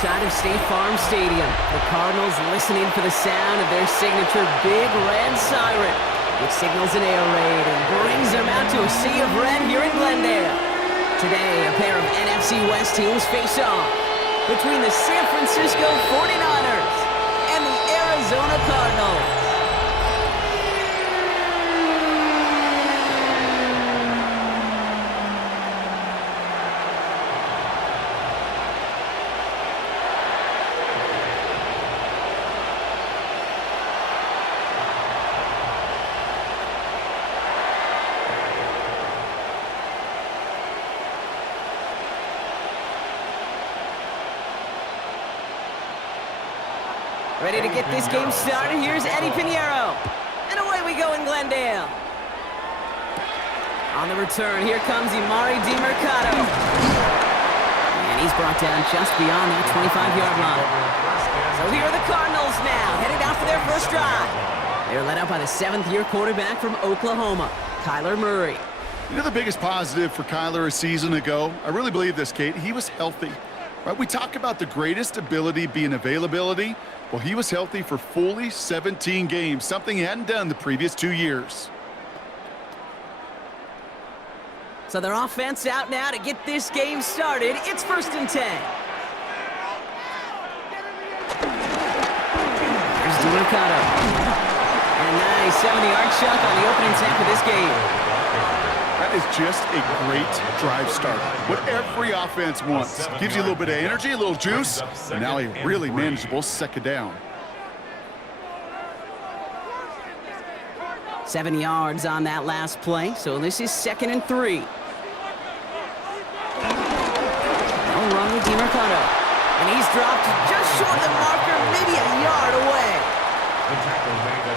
outside of State Farm Stadium. The Cardinals listening for the sound of their signature big red siren, which signals an air raid and brings them out to a sea of red here in Glendale. Today, a pair of NFC West teams face off between the San Francisco 49ers and the Arizona Cardinals. Ready to get this game started. Here's Eddie Pinheiro. And away we go in Glendale. On the return, here comes Emari DeMercado. And he's brought down just beyond that 25-yard line. So here are the Cardinals now, headed out for their first drive. They're led out by the seventh-year quarterback from Oklahoma, Kyler Murray. You know the biggest positive for Kyler a season ago? I really believe this, Kate. He was healthy. Right? We talk about the greatest ability being availability. Well, he was healthy for fully 17 games, something he hadn't done the previous 2 years. So their offense out now to get this game started. It's 1st and 10. Here's DeMercado. And a nice 70-yard chunk on the opening snap of this game. That is just a great drive start. What every offense wants. Gives you a little bit of energy, a little juice, and now a really manageable second down. 7 yards on that last play, so this is 2nd and 3. No run with DeMercado. And he's dropped just short of the marker, maybe a yard away.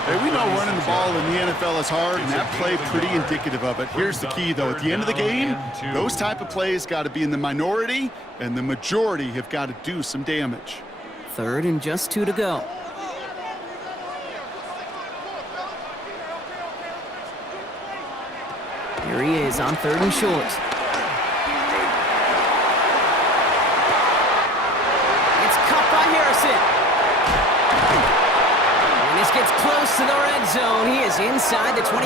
Hey, we know running the ball in the NFL is hard, and that play pretty indicative of it. Here's the key, though. At the end of the game, those type of plays got to be in the minority, and the majority have got to do some damage. 3rd and just 2 to go. Here he is on 3rd and short. It's caught by Harrison. And this gets close to the red zone. He is inside the 25.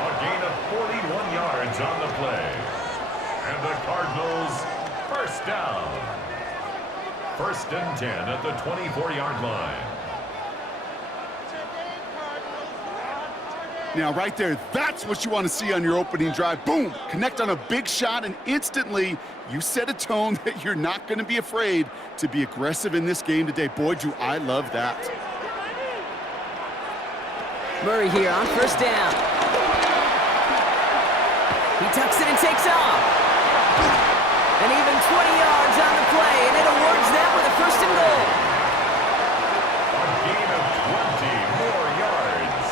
A gain of 41 yards on the play. And the Cardinals, first down. 1st and 10 at the 24-yard line. Now, right there, that's what you want to see on your opening drive. Boom! Connect on a big shot, and instantly you set a tone that you're not going to be afraid to be aggressive in this game today. Boy, do I love that. Murray here on 1st down. He tucks it and takes off. And even 20 yards on the play, and it awards them with a 1st and goal. A gain of 20 more yards.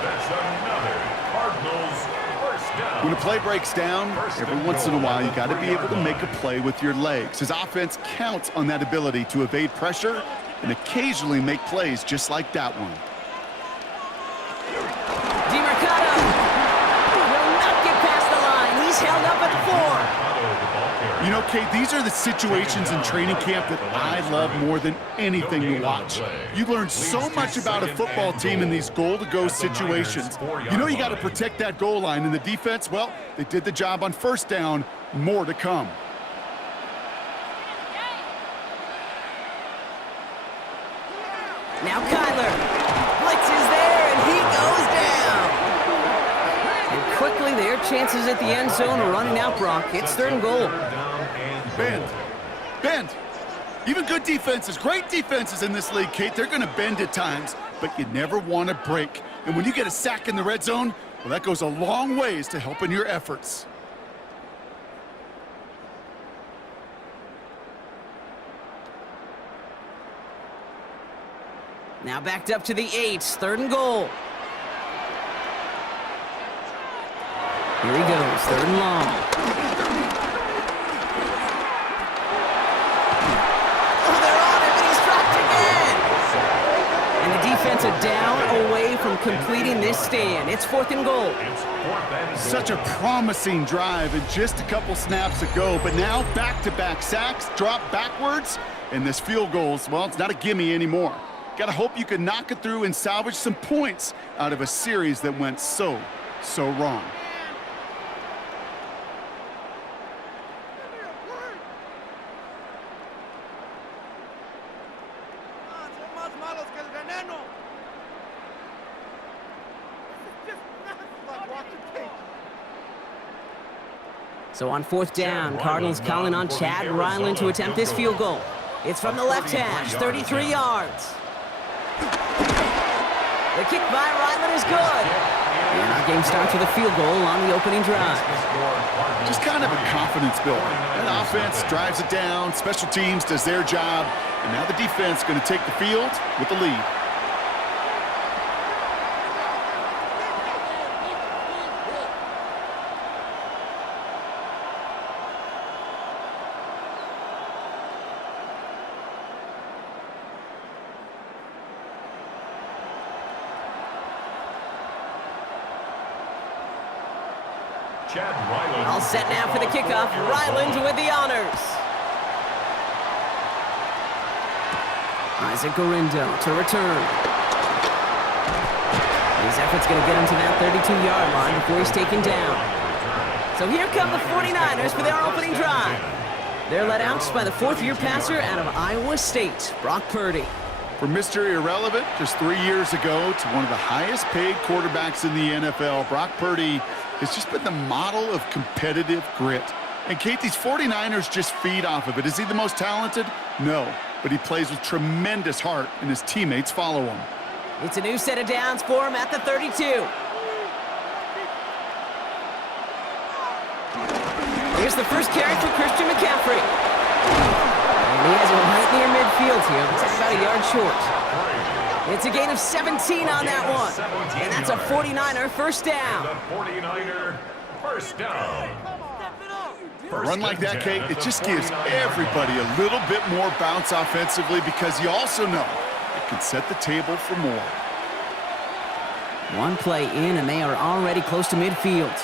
That's another Cardinals first down. When a play breaks down, every once in a while, you got to be able to make a play with your legs. His offense counts on that ability to evade pressure and occasionally make plays just like that one. DeMercado will not get past the line. He's held up at the 4. You know, Kate, these are the situations in training camp that I love more than anything to watch. You learn so much about a football team in these goal-to-go situations. You know you got to protect that goal line, and the defense, well, they did the job on 1st down. More to come. Now Kyler. Blitz is there, and he goes down. And quickly, their chances at the end zone are running out, Brock. It's 3rd and goal. Bend. Even good defenses, great defenses in this league, Kate, they're going to bend at times, but you never want to break. And when you get a sack in the red zone, well, that goes a long ways to helping your efforts. Now backed up to the 8, 3rd and goal. Here he goes, 3rd and long. Defensive down away from completing this stand. It's 4th and goal. Such a promising drive and just a couple snaps ago, but now back-to-back sacks, drop backwards, and this field goal, well, it's not a gimme anymore. Gotta hope you can knock it through and salvage some points out of a series that went so wrong. So on 4th down, Cardinals calling on Chad Ryland to attempt this field goal. It's from the left hash, 33 yards. The kick by Ryland is good. And our game starts with a field goal on the opening drive. Just kind of a confidence builder. That offense drives it down, special teams does their job, and now the defense going to take the field with the lead. All set now for the kickoff. Ryland with the honors. Isaac Gorindo to return. His effort's going to get him to that 32-yard line before he's taken down. So here come the 49ers for their opening drive. They're led out by the 4th-year passer out of Iowa State, Brock Purdy. From Mr. Irrelevant just 3 years ago to one of the highest-paid quarterbacks in the NFL, Brock Purdy has just been the model of competitive grit. And Kate, these 49ers just feed off of it. Is he the most talented? No, but he plays with tremendous heart, and his teammates follow him. It's a new set of downs for him at the 32. Here's the first carry for Christian McCaffrey. And he has it right near midfield here. It's about a yard short. It's a gain of 17 on that one. And that's a 49er first down. The 49er first down. A run like that, Kate, it just gives everybody a little bit more bounce offensively because you also know it can set the table for more. One play in, and they are already close to midfield.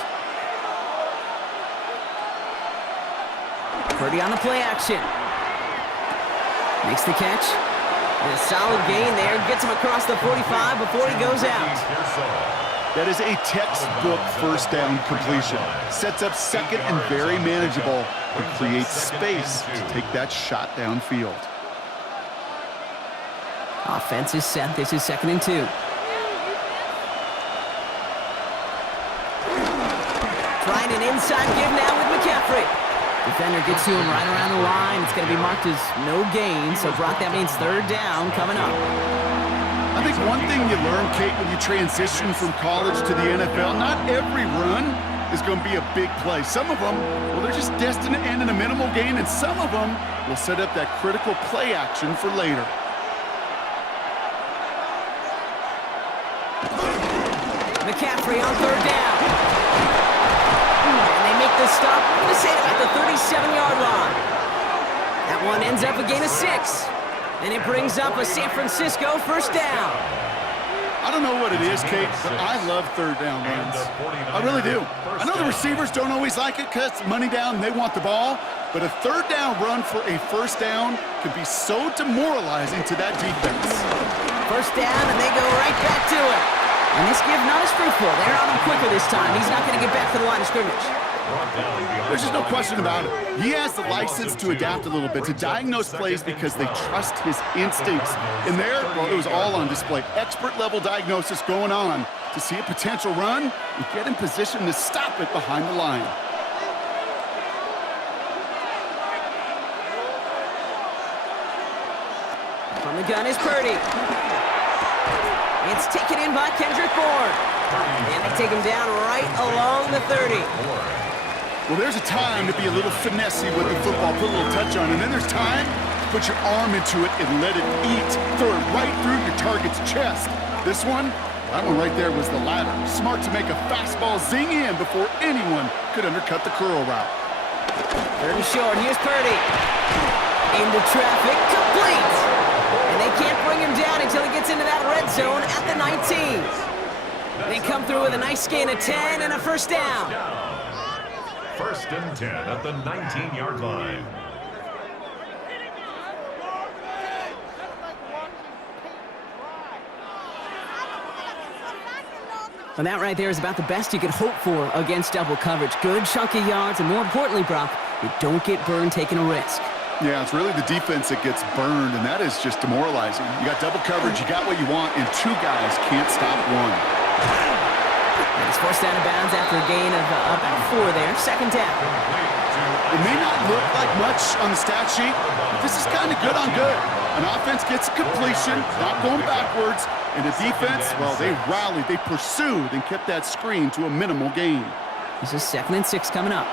Purdy on the play action. Makes the catch. And a solid gain there. Gets him across the 45 before he goes out. That is a textbook first down completion. Sets up second and very manageable and creates space to take that shot downfield. Offense is set. This is 2nd and 2. Trying an inside give now with McCaffrey. Defender gets to him right around the line. It's going to be marked as no gain. So, Brock, that means 3rd down coming up. I think one thing you learn, Kate, when you transition from college to the NFL, not every run is going to be a big play. Some of them, well, they're just destined to end in a minimal gain, and some of them will set up that critical play action for later. McCaffrey on 3rd down. And they make the stop. I'm going to say about the 37-yard line. That one ends up a gain of 6. And it brings up a San Francisco first down. I don't know what it is, Kate, but I love 3rd down runs. I really do. I know the receivers don't always like it because money down, they want the ball. But a 3rd down run for a first down can be so demoralizing to that defense. First down, and they go right back to it. And this give not as fruitful. They're on him quicker this time. He's not going to get back to the line of scrimmage. There's just no question about it. He has the license to adapt a little bit, to diagnose plays because they trust his instincts. And there, well, it was all on display. Expert-level diagnosis going on to see a potential run and get in position to stop it behind the line. From the gun is Purdy. It's taken in by Kendrick Bourne. And they take him down right along the 30. Well, there's a time to be a little finessey with the football, put a little touch on, and then there's time to put your arm into it and let it eat. Throw it right through your target's chest. This one, that one right there was the latter. Smart to make a fastball zing in before anyone could undercut the curl route. 3rd and short, here's Purdy. Into traffic, complete. And they can't bring him down until he gets into that red zone at the 19. They come through with a nice gain of 10 and a first down. First and 10 at the 19-yard line. And that right there is about the best you could hope for against double coverage. Good chunky yards, and more importantly, Brock, you don't get burned taking a risk. Yeah, it's really the defense that gets burned, and that is just demoralizing. You got double coverage, you got what you want, and two guys can't stop one. And it's forced out of bounds after a gain of about 4 there. Second down. It may not look like much on the stat sheet, but this is kind of good on good. An offense gets a completion, not going backwards, and the defense, well, they rallied, they pursued, and kept that screen to a minimal gain. This is 2nd and 6 coming up.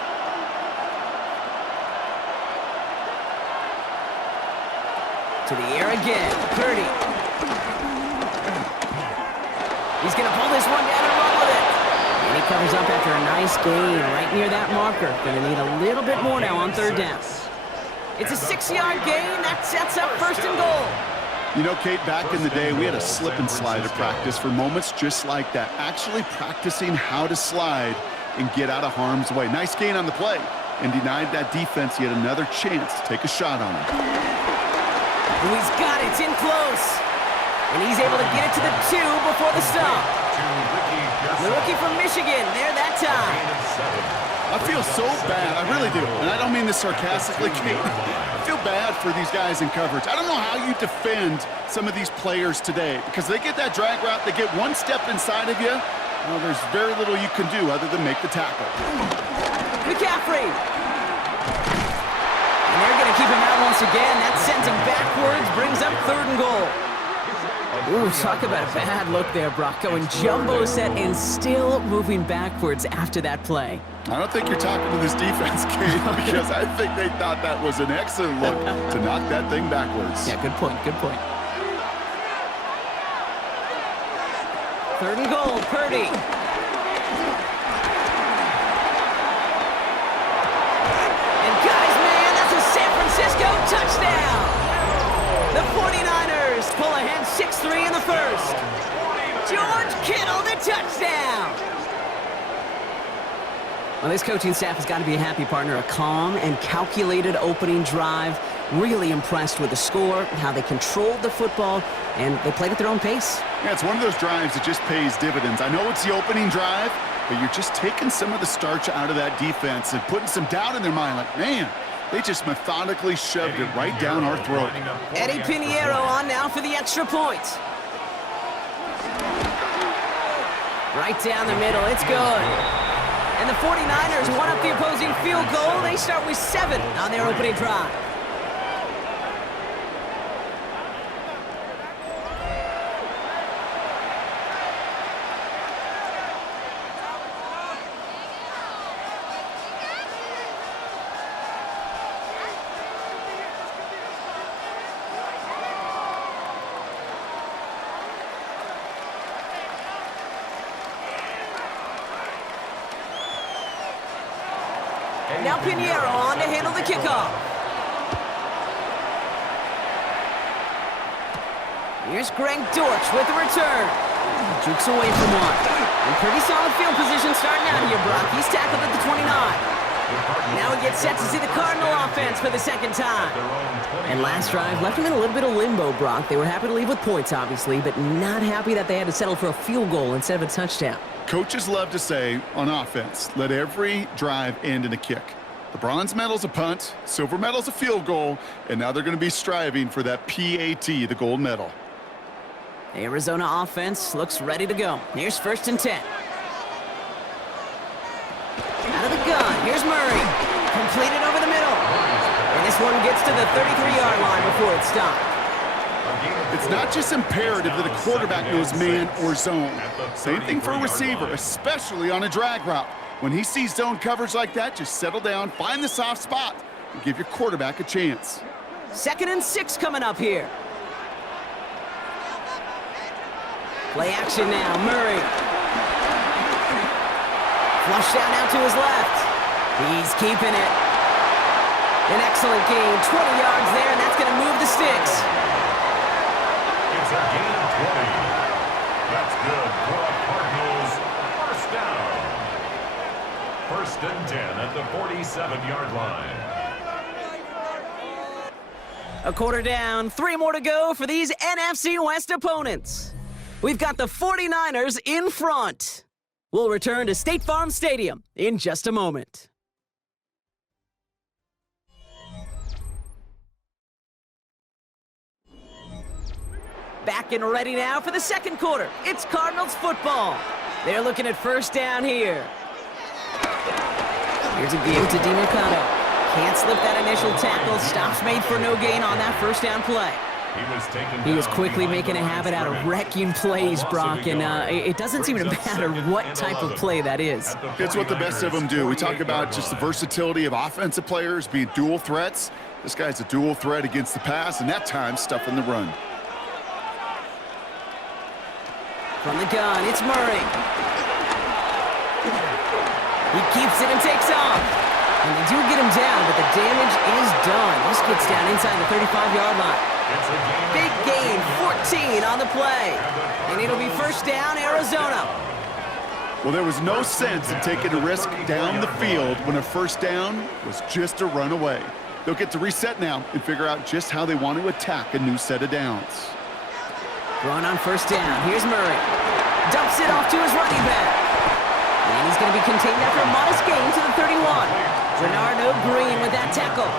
To the air again, Purdy. He's going to pull this one down and run with it. And he covers up after a nice gain right near that marker. Going to need a little bit more now on 3rd down. It's a 6-yard gain. That sets up 1st and goal. You know, Kate, back in the day, we had a slip and slide to practice for moments just like that. Actually practicing how to slide and get out of harm's way. Nice gain on the play, and denied that defense yet another chance to take a shot on him. Oh, he's got it. It's in close. And he's able to get it to the 2 before the stop. The rookie from Michigan there that time. I feel so bad. I really do. And I don't mean this sarcastically, Kate. I feel bad for these guys in coverage. I don't know how you defend some of these players today, because they get that drag route, they get one step inside of you. Well, there's very little you can do other than make the tackle. McCaffrey. And they're going to keep him out once again. That sends him backwards, brings up 3rd and goal. Ooh, talk about a bad look there, Brock. Going jumbo set and still moving backwards after that play. I don't think you're talking to this defense, Kate, because I think they thought that was an excellent look to knock that thing backwards. Yeah, good point, good point. 3rd and goal, Purdy. And guys, man, that's a San Francisco touchdown. The 49ers pull ahead 6-3 in the first. George Kittle, the touchdown. Well, this coaching staff has got to be a happy partner. A calm and calculated opening drive. Really impressed with the score, how they controlled the football, and they played at their own pace. Yeah, it's one of those drives that just pays dividends. I know it's the opening drive, but you're just taking some of the starch out of that defense and putting some doubt in their mind. Like, man, they just methodically shoved it right down our throat. Eddie Pinheiro on now for the extra point. Right down the middle, it's good. And the 49ers won up the opposing field goal. They start with 7 on their opening drive. Now Pinheiro on to handle the kickoff. Here's Greg Dortch with the return. Jukes away from one. And pretty solid field position starting out here, Brock. He's tackled at the 29. Now he gets set to see the Cardinal offense for the 2nd time. And last drive left him in a little bit of limbo, Brock. They were happy to leave with points, obviously, but not happy that they had to settle for a field goal instead of a touchdown. Coaches love to say on offense, let every drive end in a kick. The bronze medal's a punt, silver medal's a field goal, and now they're going to be striving for that PAT, the gold medal. Arizona offense looks ready to go. Here's 1st and 10. Out of the gun, here's Murray. Completed over the middle. And this one gets to the 33-yard line before it's stopped. It's not just imperative that a quarterback knows man or zone. Same thing for a receiver, especially on a drag route. When he sees zone coverage like that, just settle down, find the soft spot, and give your quarterback a chance. 2nd and 6 coming up here. Play action now, Murray. Flushed out now to his left. He's keeping it. An excellent gain, 20 yards there, and that's going to move the sticks. It's a gain of 20. That's good for a Cardinals First and 10 at the 47-yard line. A quarter down, 3 more to go for these NFC West opponents. We've got the 49ers in front. We'll return to State Farm Stadium in just a moment. Back and ready now for the second quarter. It's Cardinals football. They're looking at first down here. Here's a give to DiMercato. Can't slip that initial tackle. Stops made for no gain on that first down play. He was quickly making a habit out of wrecking plays, Brock, and it doesn't seem to matter what type of play that is. It's what the best of them do. We talk about just the versatility of offensive players being dual threats. This guy's a dual threat against the pass, and that time stuffing the run. From the gun, it's Murray. He keeps it and takes off. And they do get him down, but the damage is done. This gets down inside the 35-yard line. Big gain, 14 on the play. And it'll be first down, Arizona. Well, there was no sense in taking a risk down the field when a first down was just a run away. They'll get to reset now and figure out just how they want to attack a new set of downs. Run on first down. Here's Murray. Dumps it off to his running back. And he's going to be contained after a modest gain to the 31. Bernardo Green with that tackle.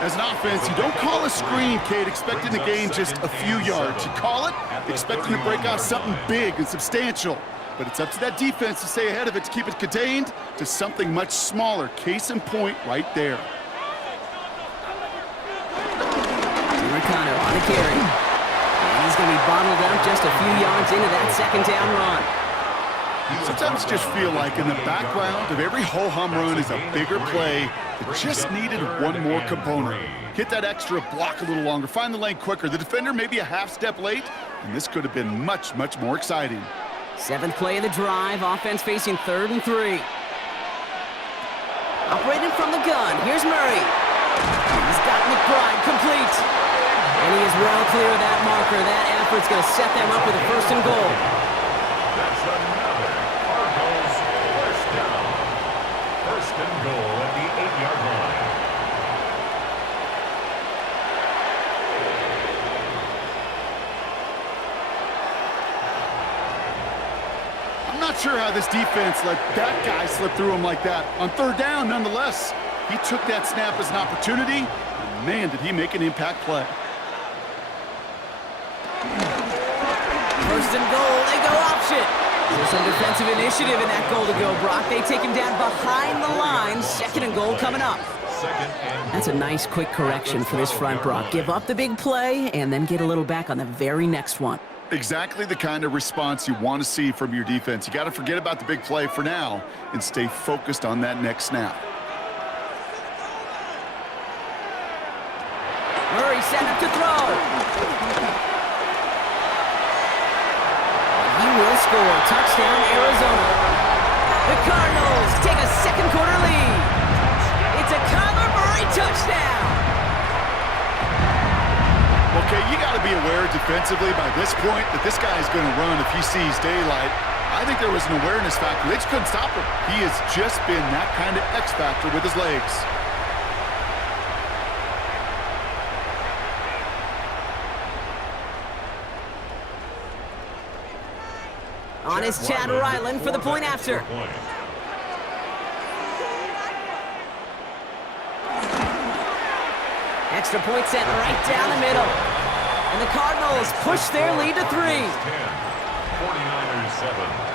As an offense, you don't call a screen, Kate, expecting to gain just a few yards. You call it expecting to break off something big and substantial. But it's up to that defense to stay ahead of it, to keep it contained to something much smaller. Case in point right there. DiMercato on the carry. And he's going to be bottled up just a few yards into that second down run. Sometimes you just feel like in the background of every ho-hum run is a bigger play that just needed one more component. Hit that extra block a little longer, find the lane quicker. The defender maybe a half step late, and this could have been much, much more exciting. 7th play of the drive, offense facing 3rd and 3. Operating from the gun, here's Murray. He's got McBride complete. And he is well clear of that marker. That effort's going to set them up with a 1st and goal. That's another Cardinals first down. 1st and goal at the 8-yard line. I'm not sure how this defense let that guy slip through him like that. On 3rd down, nonetheless, he took that snap as an opportunity, and man, did he make an impact play. 1st and goal, they go option. There's some defensive initiative in that goal to go, Brock. They take him down behind the line. 2nd and goal coming up. That's a nice quick correction for this front, Brock. Give up the big play and then get a little back on the very next one. Exactly the kind of response you want to see from your defense. You got to forget about the big play for now and stay focused on that next snap. Murray set up to throw. He will score. Touchdown, Arizona. The Cardinals take a 2nd quarter lead. It's a Kyler Murray touchdown. Okay, you got to be aware defensively by this point that this guy is going to run if he sees daylight. I think there was an awareness factor. They just couldn't stop him. He has just been that kind of X factor with his legs. On is Chad Ryland for the point after. Extra point set right down the middle. And the Cardinals push their lead to 3. 49ers 7.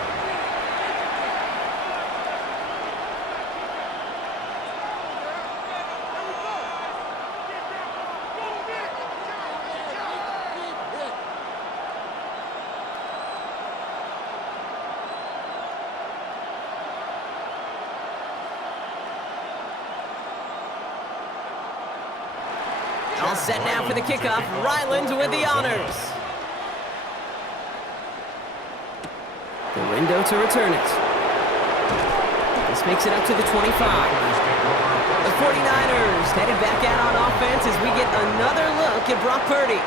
All set now for the kickoff. Ryland with the honors. The window to return it. This makes it up to the 25. The 49ers headed back out on offense as we get another look at Brock Purdy.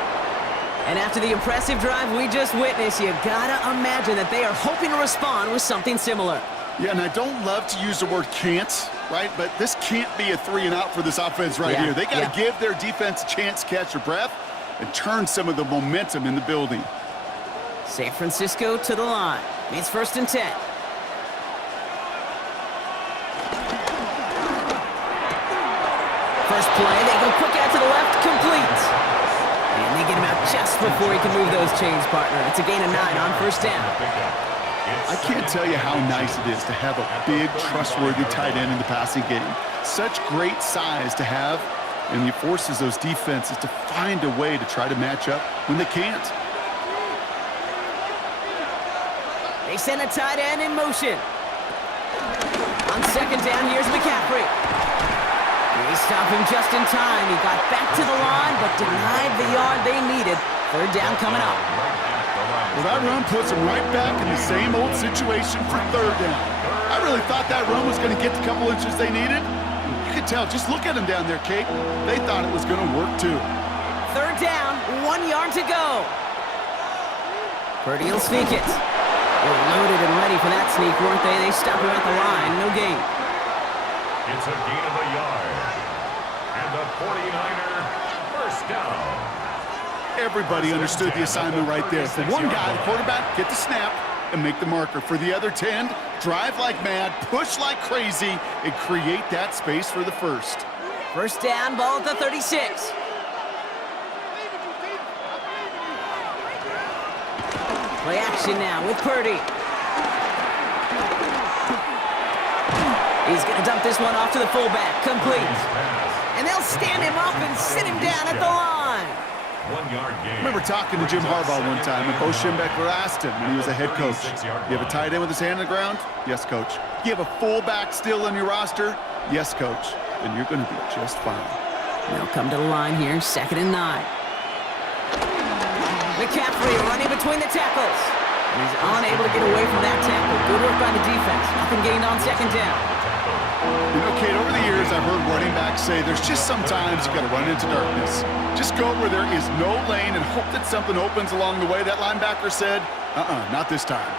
And after the impressive drive we just witnessed, you gotta imagine that they are hoping to respond with something similar. Yeah, and I don't love to use the word can't, right? But this can't be a 3-and-out for this offense right here. They got to give their defense a chance to catch their breath and turn some of the momentum in the building. San Francisco to the line. It's 1st and 10. First play, they go quick out to the left, complete. And they get him out just before he can move those chains, partner. It's a gain of 9 on 1st down. I can't tell you how nice it is to have a big, trustworthy tight end in the passing game. Such great size to have, and he forces those defenses to find a way to try to match up when they can't. They send a tight end in motion. On 2nd down, here's McCaffrey. They stop him just in time. He got back to the line, but denied the yard they needed. 3rd down coming up. Well, that run puts them right back in the same old situation for 3rd down. I really thought that run was going to get the couple inches they needed. You could tell, just look at them down there, Kate. They thought it was going to work too. 3rd down, 1 yard to go. Purdy will sneak it. They were loaded and ready for that sneak, weren't they? They stopped him at the line, no gain. It's a gain of a yard. And the 49er, 1st down. Everybody understood the assignment right there. For one guy, the quarterback, get the snap and make the marker. For the other 10, drive like mad, push like crazy, and create that space for the 1st. 1st down, ball at the 36. Play action now with Purdy. He's going to dump this one off to the fullback. Complete. And they'll stand him up and sit him down at the line. 1 yard gain. I remember talking to Jim Harbaugh one time, and Bo Schembechler asked him when he was a head coach, you have a tight end with his hand on the ground? Yes, coach. You have a fullback still in your roster? Yes, coach. Then you're going to be just fine. They'll come to the line here, 2nd and 9. McCaffrey running between the tackles. And he's unable to get away from that tackle. Good work by the defense. Nothing gained on 2nd down. You know, Kate, over the years, I've heard running backs say there's just sometimes you got to run into darkness. Just go where there is no lane and hope that something opens along the way. That linebacker said, not this time.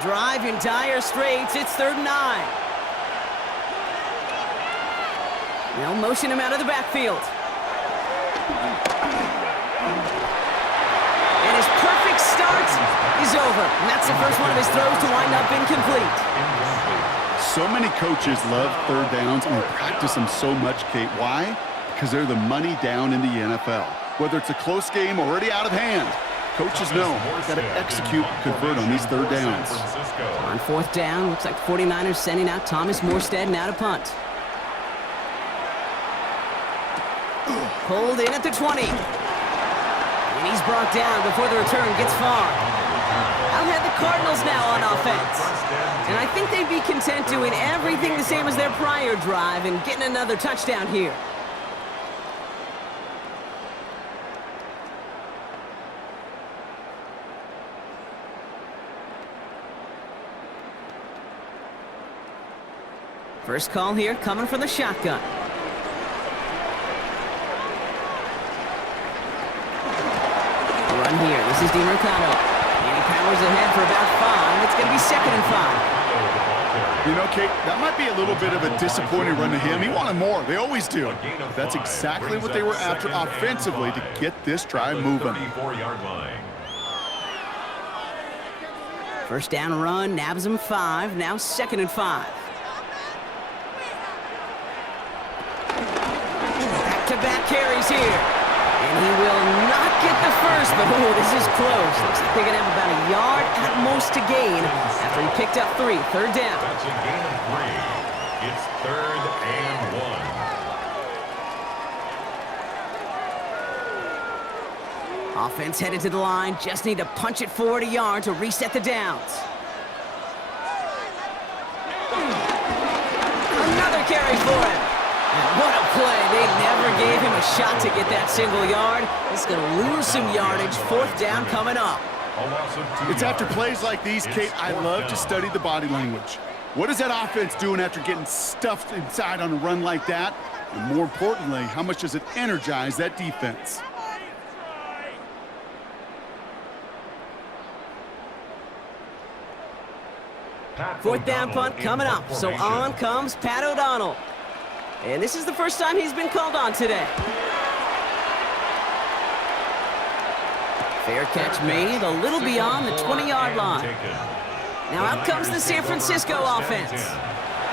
Drive in dire straits. It's 3rd and 9. They'll motion him out of the backfield. And his perfect start is over. And that's the first one of his throws to wind up incomplete. So many coaches love 3rd downs and practice them so much, Kate. Why? Because they're the money down in the NFL. Whether it's a close game already out of hand, coaches know got to execute, convert on these 3rd downs. On 4th down, looks like 49ers sending out Thomas Morstead now to punt. Pulled in at the 20. And he's brought down before the return gets far. I'll have the Cardinals now on offense. And I think they'd be content doing everything the same as their prior drive and getting another touchdown here. First call here coming from the shotgun. Run here. This is DeMercado. And he powers ahead for about 5. It's going to be 2nd and 5. You know, Kate, that might be a little bit of a disappointing run to him. He wanted more. They always do. That's exactly what they were after offensively to get this drive moving. 34-yard line. First down run, nabs him 5. Now 2nd and 5. Back-to-back carries here. And he will not get the first, but this is close. Looks like they're going to have about a yard at most to gain after he picked up 3. 3rd down. That's a gain of 3. It's 3rd and 1. Offense headed to the line. Just need to punch it forward a yard to reset the downs. Another carry for him. And what a play. They never gave him a shot to get that single yard. He's going to lose some yardage. 4th down coming up. It's after plays like these, Kate, I love to study the body language. What is that offense doing after getting stuffed inside on a run like that? And more importantly, how much does it energize that defense? Fourth down punt coming up. So on comes Pat O'Donnell. And this is the first time he's been called on today. Fair catch made a little beyond the 20-yard line. Now out comes the San Francisco offense.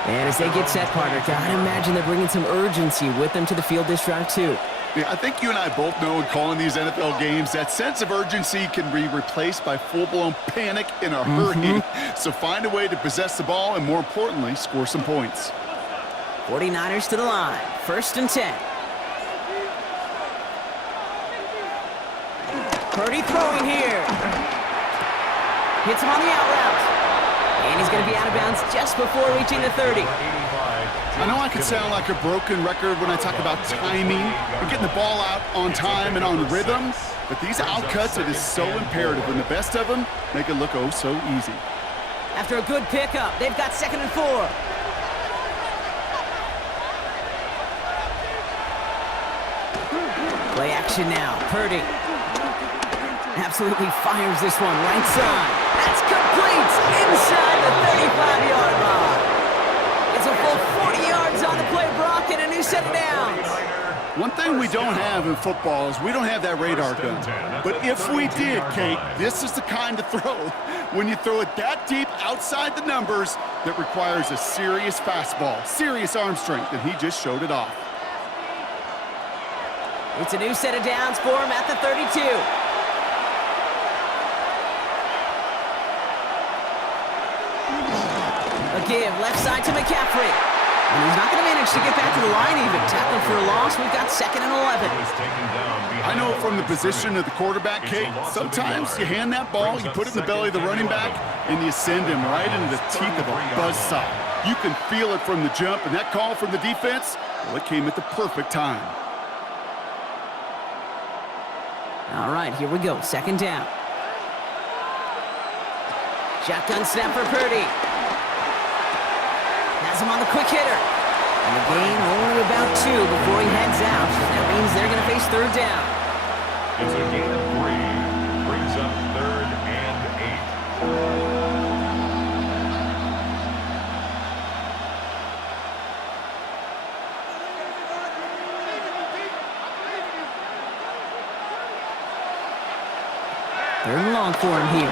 And as they get set, partner, gotta imagine they're bringing some urgency with them to the field this drive too. Yeah, I think you and I both know in calling these NFL games, that sense of urgency can be replaced by full-blown panic in a hurry. So find a way to possess the ball and, more importantly, score some points. 49ers to the line. 1st and 10. Purdy throwing here. Hits him on the out route. And he's going to be out of bounds just before reaching the 30. I know I could sound like a broken record when I talk about timing and getting the ball out on time and on rhythm, but these outcuts, it is so imperative, and the best of them make it look oh so easy. After a good pickup, they've got 2nd and 4. Play action now. Purdy absolutely fires this one right side. That's complete inside the 35-yard line. It's a full 40 yards on the play, Brock, and a new set of downs. One thing we don't have in football is we don't have that radar gun. But if we did, Kate, this is the kind of throw, when you throw it that deep outside the numbers, that requires a serious fastball, serious arm strength, and he just showed it off. It's a new set of downs for him at the 32. A give, left side to McCaffrey. And he's not going to manage to get back to the line even. Tackle for a loss. We've got 2nd and 11. I know from the position of the quarterback, Kate, sometimes you hand that ball, you put it in the belly of the running back, and you send him right into the teeth of a buzzsaw. You can feel it from the jump, and that call from the defense, well, it came at the perfect time. All right, here we go. 2nd down. Shotgun snap for Purdy. Has him on the quick hitter. And the gain only about 2 before he heads out. That means they're going to face 3rd down. It's a gain of 3. Brings up 3rd and 8. 3rd and long for him here.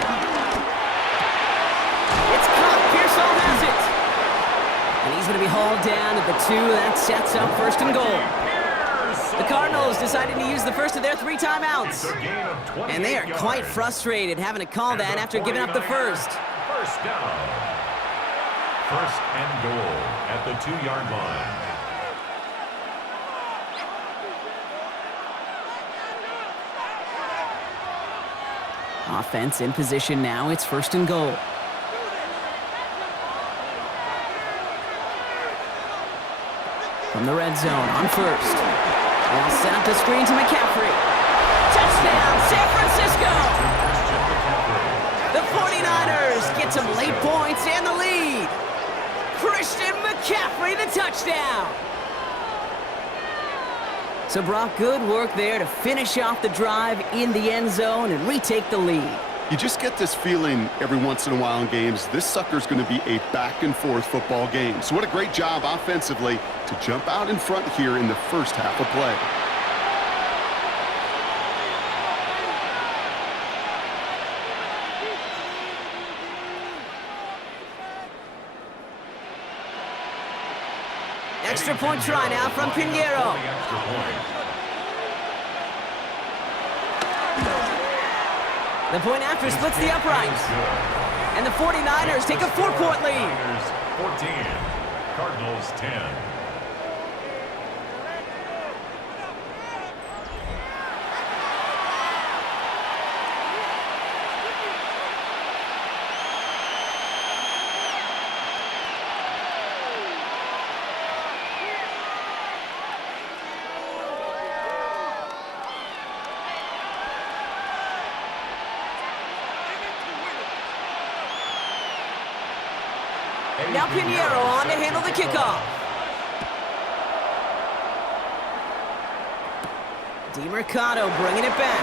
It's caught. Pearsall has it. And he's going to be hauled down at the 2. That sets up 1st and goal. The Cardinals decided to use the first of their 3 timeouts. And they are quite frustrated having to call that after giving up the first. First down. 1st and goal at the 2-yard line. Offense in position now. It's 1st and goal. From the red zone on 1st. They'll set up the screen to McCaffrey. Touchdown, San Francisco! The 49ers get some late points and the lead. Christian McCaffrey, the touchdown! So Brock, good work there to finish off the drive in the end zone and retake the lead. You just get this feeling every once in a while in games, this sucker's going to be a back-and-forth football game. So what a great job offensively to jump out in front here in the first half of play. Extra point try now from Pinheiro. The point after splits the uprights. And the 49ers take a 4-point lead. 14, Cardinals 10. Now Pinheiro on to handle the kickoff. DeMercado bringing it back.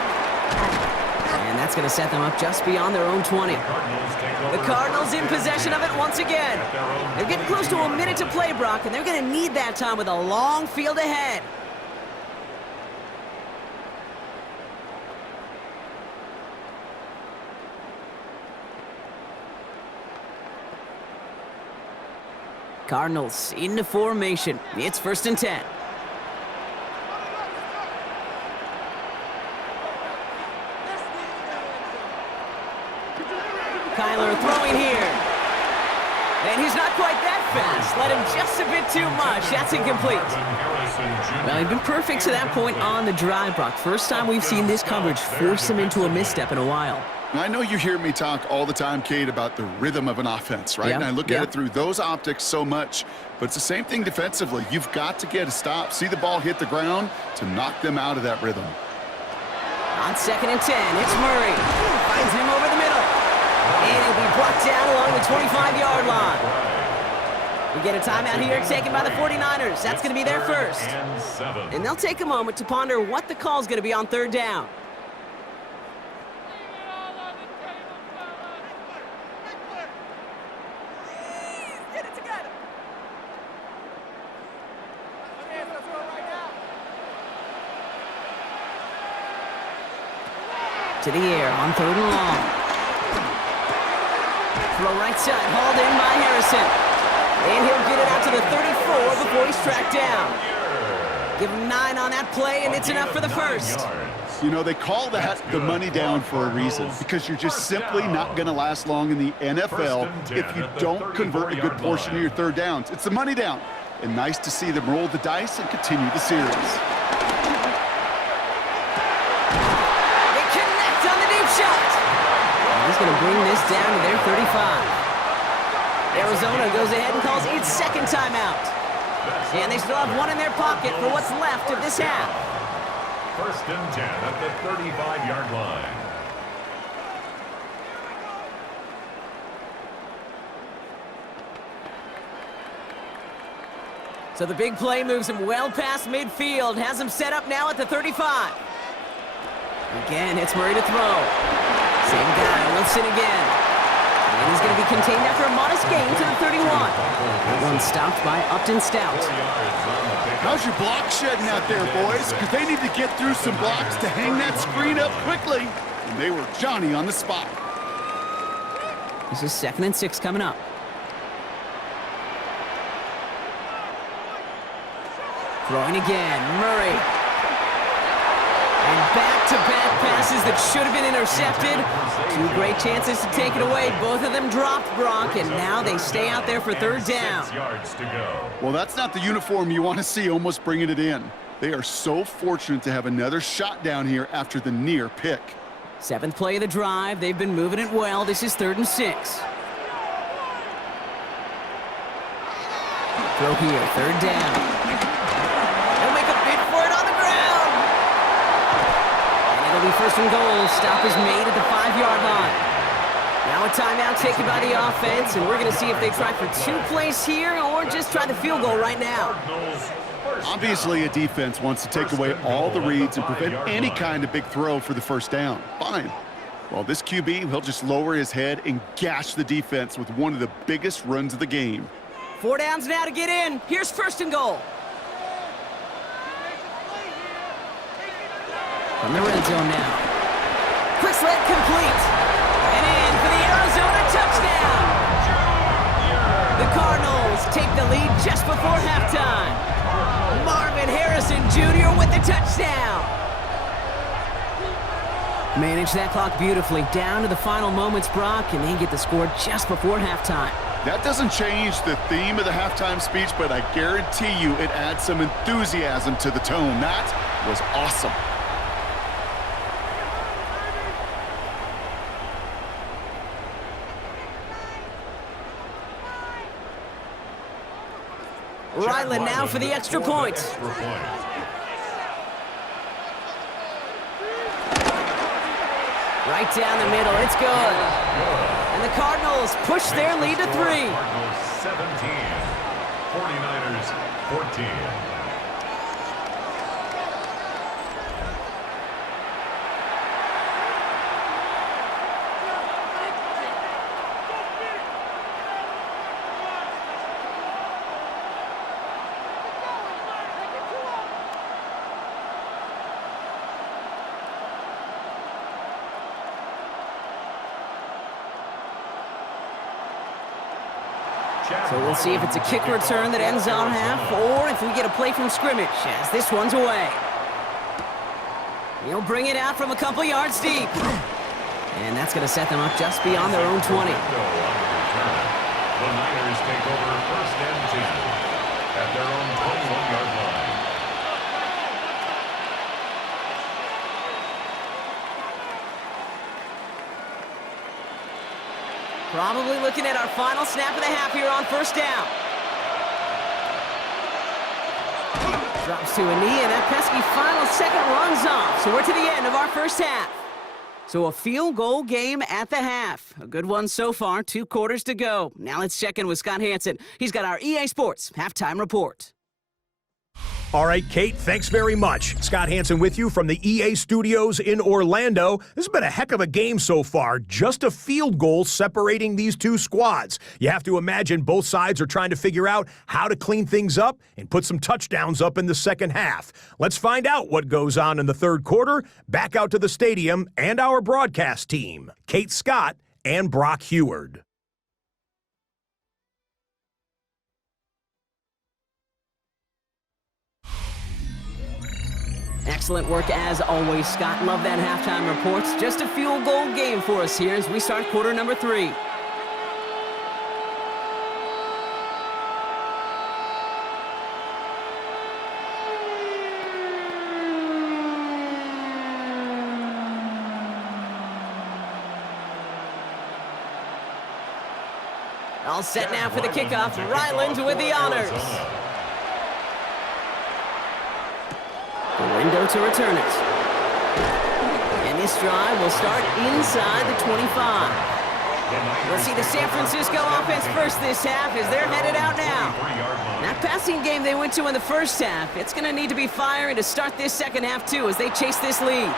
And that's going to set them up just beyond their own 20. The Cardinals in possession of it once again. They're getting close to a minute to play, Brock, and they're going to need that time with a long field ahead. Cardinals into formation. It's 1st and 10. Kyler throwing here. And he's not quite that fast. Let him just a bit too much. That's incomplete. Well, he'd been perfect to that point on the drive, Brock. First time we've seen this coverage force him into a misstep in a while. I know you hear me talk all the time, Kate, about the rhythm of an offense, right? Yep, And I look at it through those optics so much, but it's the same thing defensively. You've got to get a stop, see the ball hit the ground to knock them out of that rhythm. On 2nd and 10, it's Murray. Finds him over the middle. And he'll be brought down along the 25-yard line. We get a timeout here taken by the 49ers. That's going to be their first. And they'll take a moment to ponder what the call is going to be on 3rd down. To the air on 3rd and long. Throw right side, hauled in by Harrison. And he'll get it out to the 34 before he's tracked down. Give him 9 on that play, and it's enough for the first. You know, they call that the money down for a reason, because you're just simply not going to last long in the NFL if you don't convert a good portion of your 3rd downs. It's the money down. And nice to see them roll the dice and continue the series. He's going to bring this down to their 35. Arizona goes ahead and calls its 2nd timeout. And they still have 1 in their pocket for what's left of this half. 1st and 10 at the 35-yard line. So the big play moves him well past midfield, has him set up now at the 35. Again, it's Murray to throw. Same guy, Wilson again. And he's going to be contained after a modest gain to the 31. That one stopped by Upton Stout. How's your block shedding out there, boys? Because they need to get through some blocks to hang that screen up quickly. And they were Johnny on the spot. This is 2nd and 6 coming up. Throwing again, Murray. And back-to-back passes that should have been intercepted. 2 great chances to take it away. Both of them dropped, Brock, and now they stay out there for 3rd down. 6 yards to go. Well, that's not the uniform you want to see almost bringing it in. They are so fortunate to have another shot down here after the near pick. 7th play of the drive. They've been moving it well. This is 3rd and 6. Throw here, 3rd down. They'll make a bid for it on the ground. And it'll be 1st and goal. Stop is made at the 5-yard line. Now a timeout taken by the offense, and we're going to see if they try for 2 plays here or just try the field goal right now. Obviously, a defense wants to take away all the reads and prevent any kind of big throw for the 1st down. Fine. Well, this QB, he'll just lower his head and gash the defense with one of the biggest runs of the game. 4 downs now to get in. Here's 1st and goal. From the red zone now. Quick slant complete. And in for the Arizona touchdown. The Cardinals take the lead just before halftime. Marvin Harrison Jr. with the touchdown. Manage that clock beautifully. Down to the final moments, Brock, and they get the score just before halftime. That doesn't change the theme of the halftime speech, but I guarantee you it adds some enthusiasm to the tone. That was awesome. Ryland now for the extra point. Right down the middle, it's good. And the Cardinals push their lead to 3. Cardinals 17, 49ers 14. So we'll see if it's a kick return that ends our half, or if we get a play from scrimmage, as this one's away. He'll bring it out from a couple yards deep. And that's going to set them up just beyond their own 20. The Niners take over first and 10 at their own 21-yard line. Probably looking at our final snap of the half here on first down. Drops to a knee, and that pesky final second runs off. So we're to the end of our first half. So a field goal game at the half. A good one so far, 2 quarters to go. Now let's check in with Scott Hansen. He's got our EA Sports halftime report. All right, Kate, thanks very much. Scott Hansen with you from the EA Studios in Orlando. This has been a heck of a game so far. Just a field goal separating these two squads. You have to imagine both sides are trying to figure out how to clean things up and put some touchdowns up in the second half. Let's find out what goes on in the third quarter. Back out to the stadium and our broadcast team, Kate Scott and Brock Heward. Excellent work as always, Scott. Love that halftime report. Just a field goal game for us here as we start quarter number 3. All set now for the kickoff. Ryland with the honors. The window to return it. And this drive will start inside the 25. Let's see the San Francisco offense first this half as they're headed out now. That passing game they went to in the first half, it's going to need to be firing to start this second half too as they chase this lead.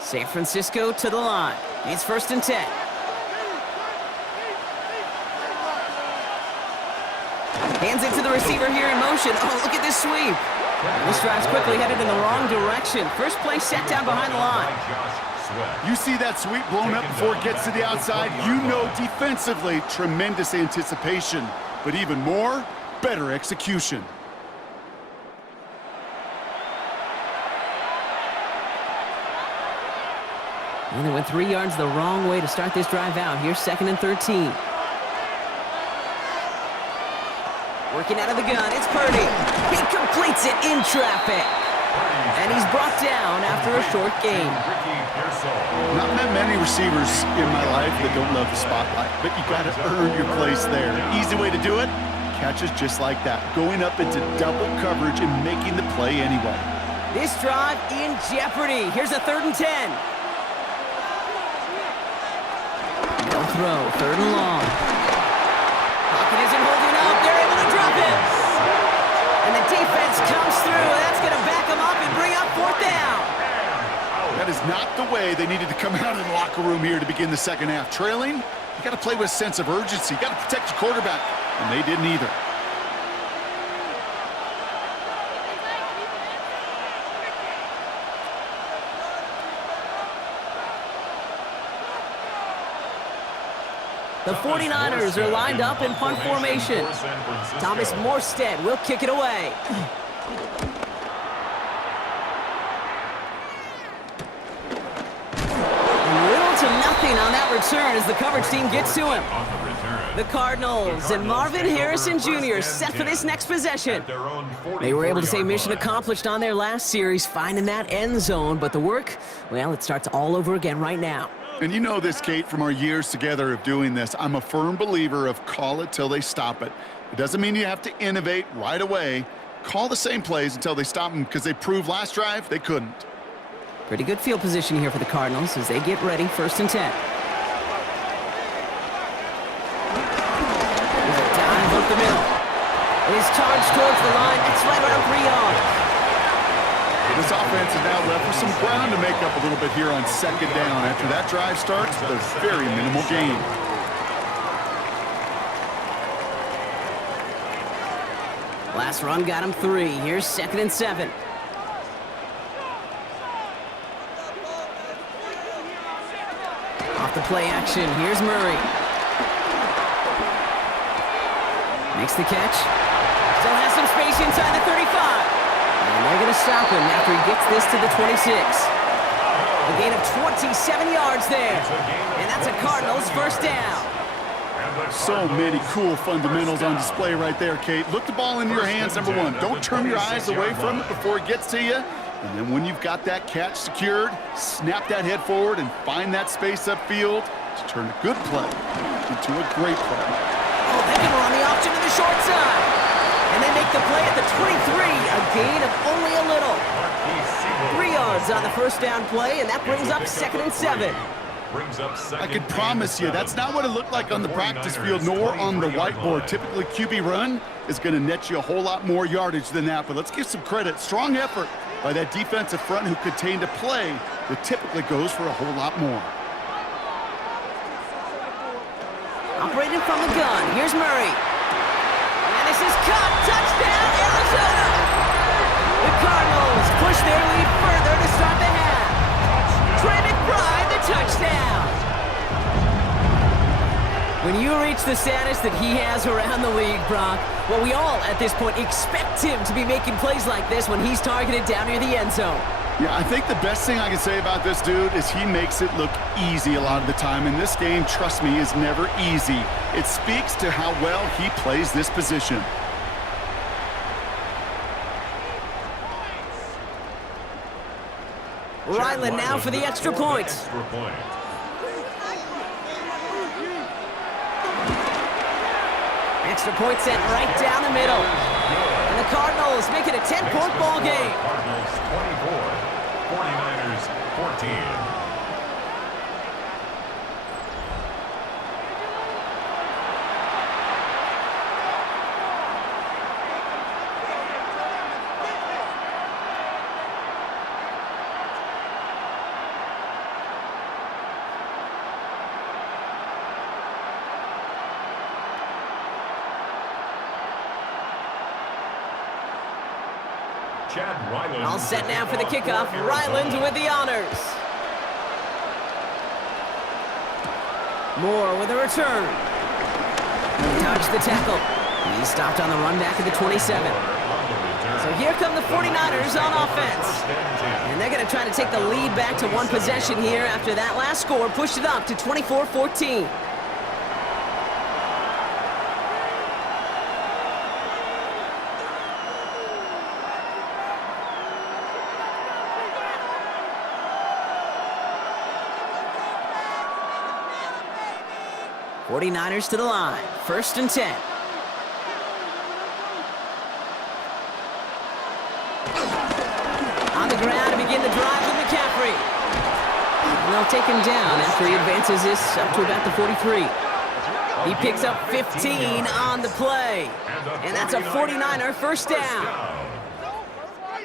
San Francisco to the line. It's first and 10. Hands it to the receiver here in motion. Oh, look at this sweep. And this drive's quickly headed in the wrong direction. First play set down behind the line. You see that sweep blown up before it gets to the outside. You know defensively, tremendous anticipation. But even more, better execution. And they went 3 yards the wrong way to start this drive out. Here's second and 13. Working out of the gun, it's Purdy. He completes it in traffic. And he's brought down after a short gain. Not met many receivers in my life that don't love the spotlight, but you got to earn your place there. Easy way to do it, catches just like that. Going up into double coverage and making the play anyway. This drive in jeopardy. Here's a third and 10. No throw, third and long. Pocket isn't holding up. They're able to drop it. And the defense comes through. That's going to back them up and bring up fourth down. That is not the way they needed to come out of the locker room here to begin the second half. Trailing, you got to play with a sense of urgency. You got to protect your quarterback, and they didn't either. The 49ers are lined up in punt formation. Thomas Morstead will kick it away. Little to nothing on that return as the coverage team gets to him. The Cardinals and Marvin Harrison Jr. set for this next possession. They were able to say mission accomplished on their last series, finding that end zone, but the work, well, it starts all over again right now. And you know this, Kate, from our years together of doing this. I'm a firm believer of call it till they stop it. It doesn't mean you have to innovate right away. Call the same plays until they stop them because they proved last drive they couldn't. Pretty good field position here for the Cardinals as they get ready, first and 10. There's a dive up the middle. It is charged towards the line. It's right around 3 yards. This offense is now left with some ground to make up a little bit here on second down after that drive starts with a very minimal gain. Last run got him 3. Here's 2nd and 7. Off the play action, here's Murray. Makes the catch. Still has some space inside the 35. And they're going to stop him after he gets this to the 26. A gain of 27 yards there. And that's a Cardinals first down. So many cool fundamentals on display right there, Kate. Look the ball into your hands, number one. Don't turn your eyes away from it before it gets to you. And then when you've got that catch secured, snap that head forward and find that space upfield to turn a good play into a great play. Oh, they can run the option to the short side. And they make the play at the 23, a gain of only a little. 3 yards on the first down play, and that brings up 2nd and 7. I can promise you, that's not what it looked like on the practice field, nor on the whiteboard. Typically, QB run is going to net you a whole lot more yardage than that, but let's give some credit. Strong effort by that defensive front who contained a play that typically goes for a whole lot more. Operating from the gun, here's Murray. And this is caught. Touchdown, Arizona! The Cardinals push their lead further to start the half. Trey McBride, the touchdown! When you reach the status that he has around the league, Brock, well, we all, at this point, expect him to be making plays like this when he's targeted down near the end zone. Yeah, I think the best thing I can say about this dude is he makes it look easy a lot of the time. And this game, trust me, is never easy. It speaks to how well he plays this position. Ryland now for the extra point. Extra point sent right down the middle. And the Cardinals make it a 10-point ball game. Cardinals 24, 49ers 14. All set now for the kickoff. Ryland with the honors. Moore with a return. Dodged the tackle. He's stopped on the run back at the 27. So here come the 49ers on offense. And they're going to try to take the lead back to one possession here after that last score pushed it up to 24-14. '49ers to the line. 1st and 10. On the ground to begin the drive with McCaffrey. And they'll take him down after he advances this up to about the 43. He picks up 15 on the play. And that's a 49er first down.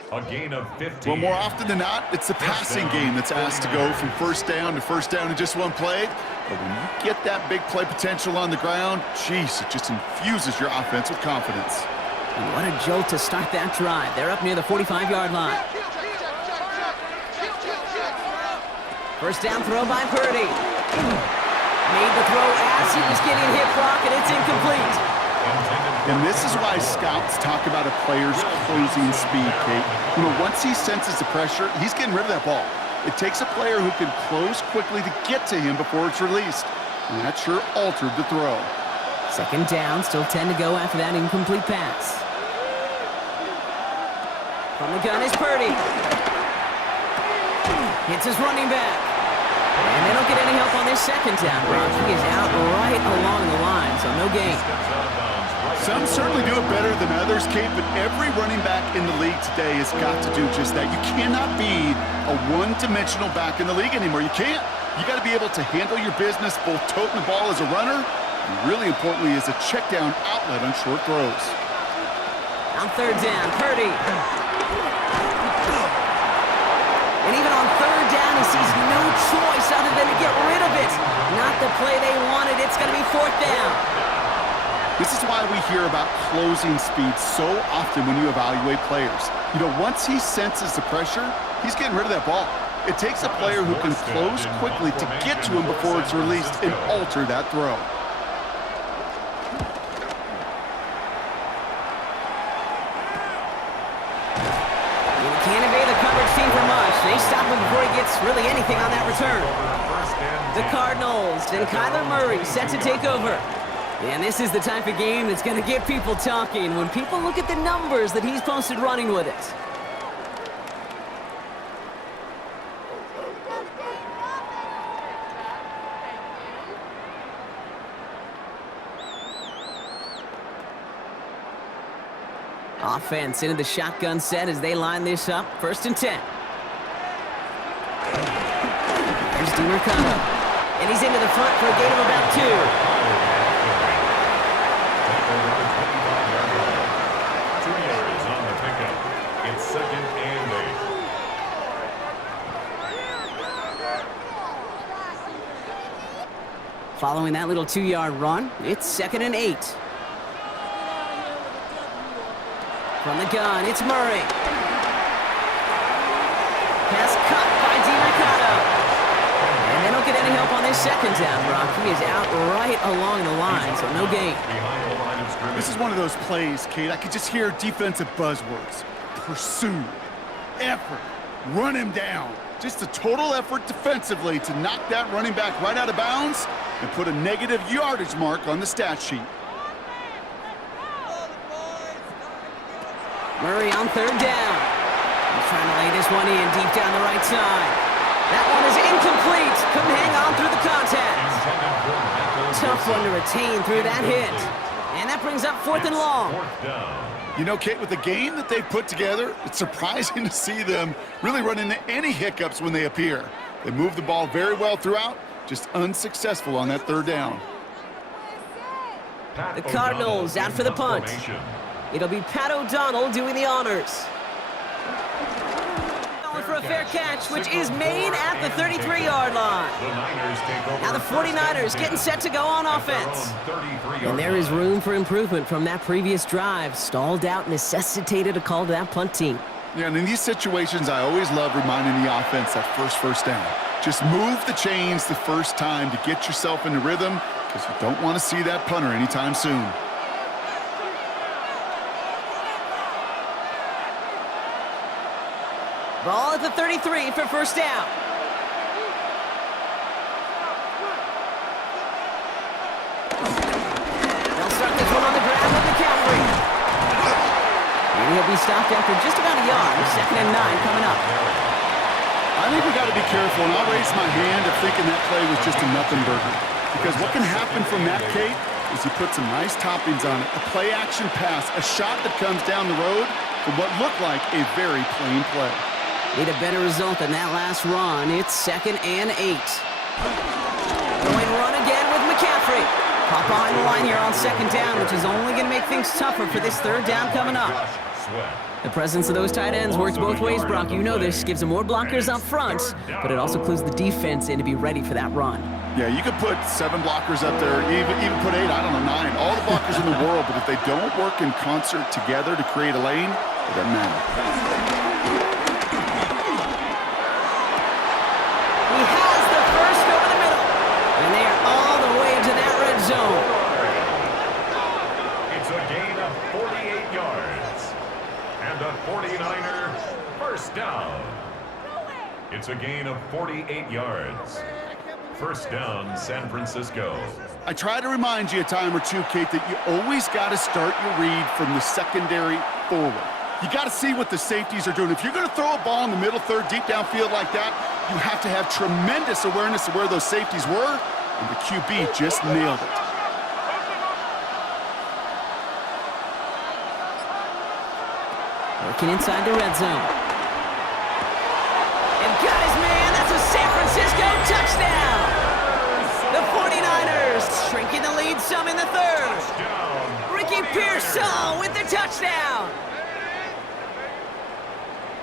A gain of 15. Well, more often than not, it's the passing game that's asked to go from first down in just one play. But when you get that big play potential on the ground, geez, it just infuses your offense with confidence. And what a jolt to start that drive. They're up near the 45-yard line. First down throw by Purdy. Made the throw as he was getting hit, Brock, and it's incomplete. And this is why scouts talk about a player's closing speed, Kate. You know, once he senses the pressure, he's getting rid of that ball. It takes a player who can close quickly to get to him before it's released. And that sure altered the throw. 2nd down, still 10 to go after that incomplete pass. From the gun is Purdy. Hits his running back. And they don't get any help on this 2nd down. Brock, he is out right along the line, so no gain. Some certainly do it better than others, Kate, but every running back in the league today has got to do just that. You cannot be a one-dimensional back in the league anymore. You can't. You got to be able to handle your business, both toting the ball as a runner, and really importantly as a check-down outlet on short throws. On 3rd down, Purdy. And even on 3rd down, he sees no choice other than to get rid of it. Not the play they wanted. It's going to be 4th down. This is why we hear about closing speed so often when you evaluate players. You know, once he senses the pressure, he's getting rid of that ball. It takes a player who can close quickly to get to him before it's released and alter that throw. Can't evade the coverage team for much. They stop him before he gets really anything on that return. The Cardinals and Kyler Murray set to take over. And this is the type of game that's going to get people talking when people look at the numbers that he's posted running with it. Offense into the shotgun set as they line this up. 1st and 10. There's DiMercado. And he's into the front for a gain of about 2. It's 2nd and 8. Following that little 2-yard run, it's 2nd and 8. From the gun, it's Murray. Pass cut by DiMercado. And they don't get any help on this 2nd down, Brock. He is out right along the line, so no gain. This is one of those plays, Kate. I could just hear defensive buzzwords. Pursue, effort, run him down. Just a total effort defensively to knock that running back right out of bounds and put a negative yardage mark on the stat sheet. Murray on 3rd down. He's trying to lay this one in deep down the right side. That one is incomplete. Couldn't hang on through the contact. Tough one to retain through that hit. And that brings up 4th and long. You know, Kate, with the game that they've put together, it's surprising to see them really run into any hiccups when they appear. They move the ball very well throughout, just unsuccessful on that 3rd down. The Cardinals out for the punt. It'll be Pat O'Donnell doing the honors. Going for a fair catch, which is made at the 33-yard line. Now the 49ers getting set to go on offense. And there is room for improvement from that previous drive. Stalled out, necessitated a call to that punt team. Yeah, and in these situations, I always love reminding the offense that first down. Just move the chains the first time to get yourself into rhythm, because you don't want to see that punter anytime soon. Ball at the 33 for 1st down. They'll start this one on the ground with McCaffrey. And he'll be stopped after just about a yard. 2nd and 9 coming up. I think we got to be careful, and I'll raise my hand of thinking that play was just a nothing burger. Because what can happen from that, Kate, is you put some nice toppings on it. A play-action pass, a shot that comes down the road from what looked like a very plain play. Need a better result than that last run. It's 2nd and 8. Going run again with McCaffrey. Pop behind the line here on 2nd down, which is only going to make things tougher for this 3rd down coming up. The presence of those tight ends works both ways, Brock. You know this. Gives them more blockers up front, but it also clues the defense in to be ready for that run. Yeah, you could put 7 blockers up there, even put 8, I don't know, 9. All the blockers in the world, but if they don't work in concert together to create a lane, it doesn't matter. Zone. It's a gain of 48 yards. And a 49er 1st down. It's a gain of 48 yards. 1st down, San Francisco. I try to remind you a time or two, Kate, that you always got to start your read from the secondary forward. You got to see what the safeties are doing. If you're going to throw a ball in the middle 3rd, deep downfield like that, you have to have tremendous awareness of where those safeties were. And the QB just nailed it. Working inside the red zone. And got his man. That's a San Francisco touchdown. The 49ers shrinking the lead some in the 3rd. Ricky Pearsall with the touchdown.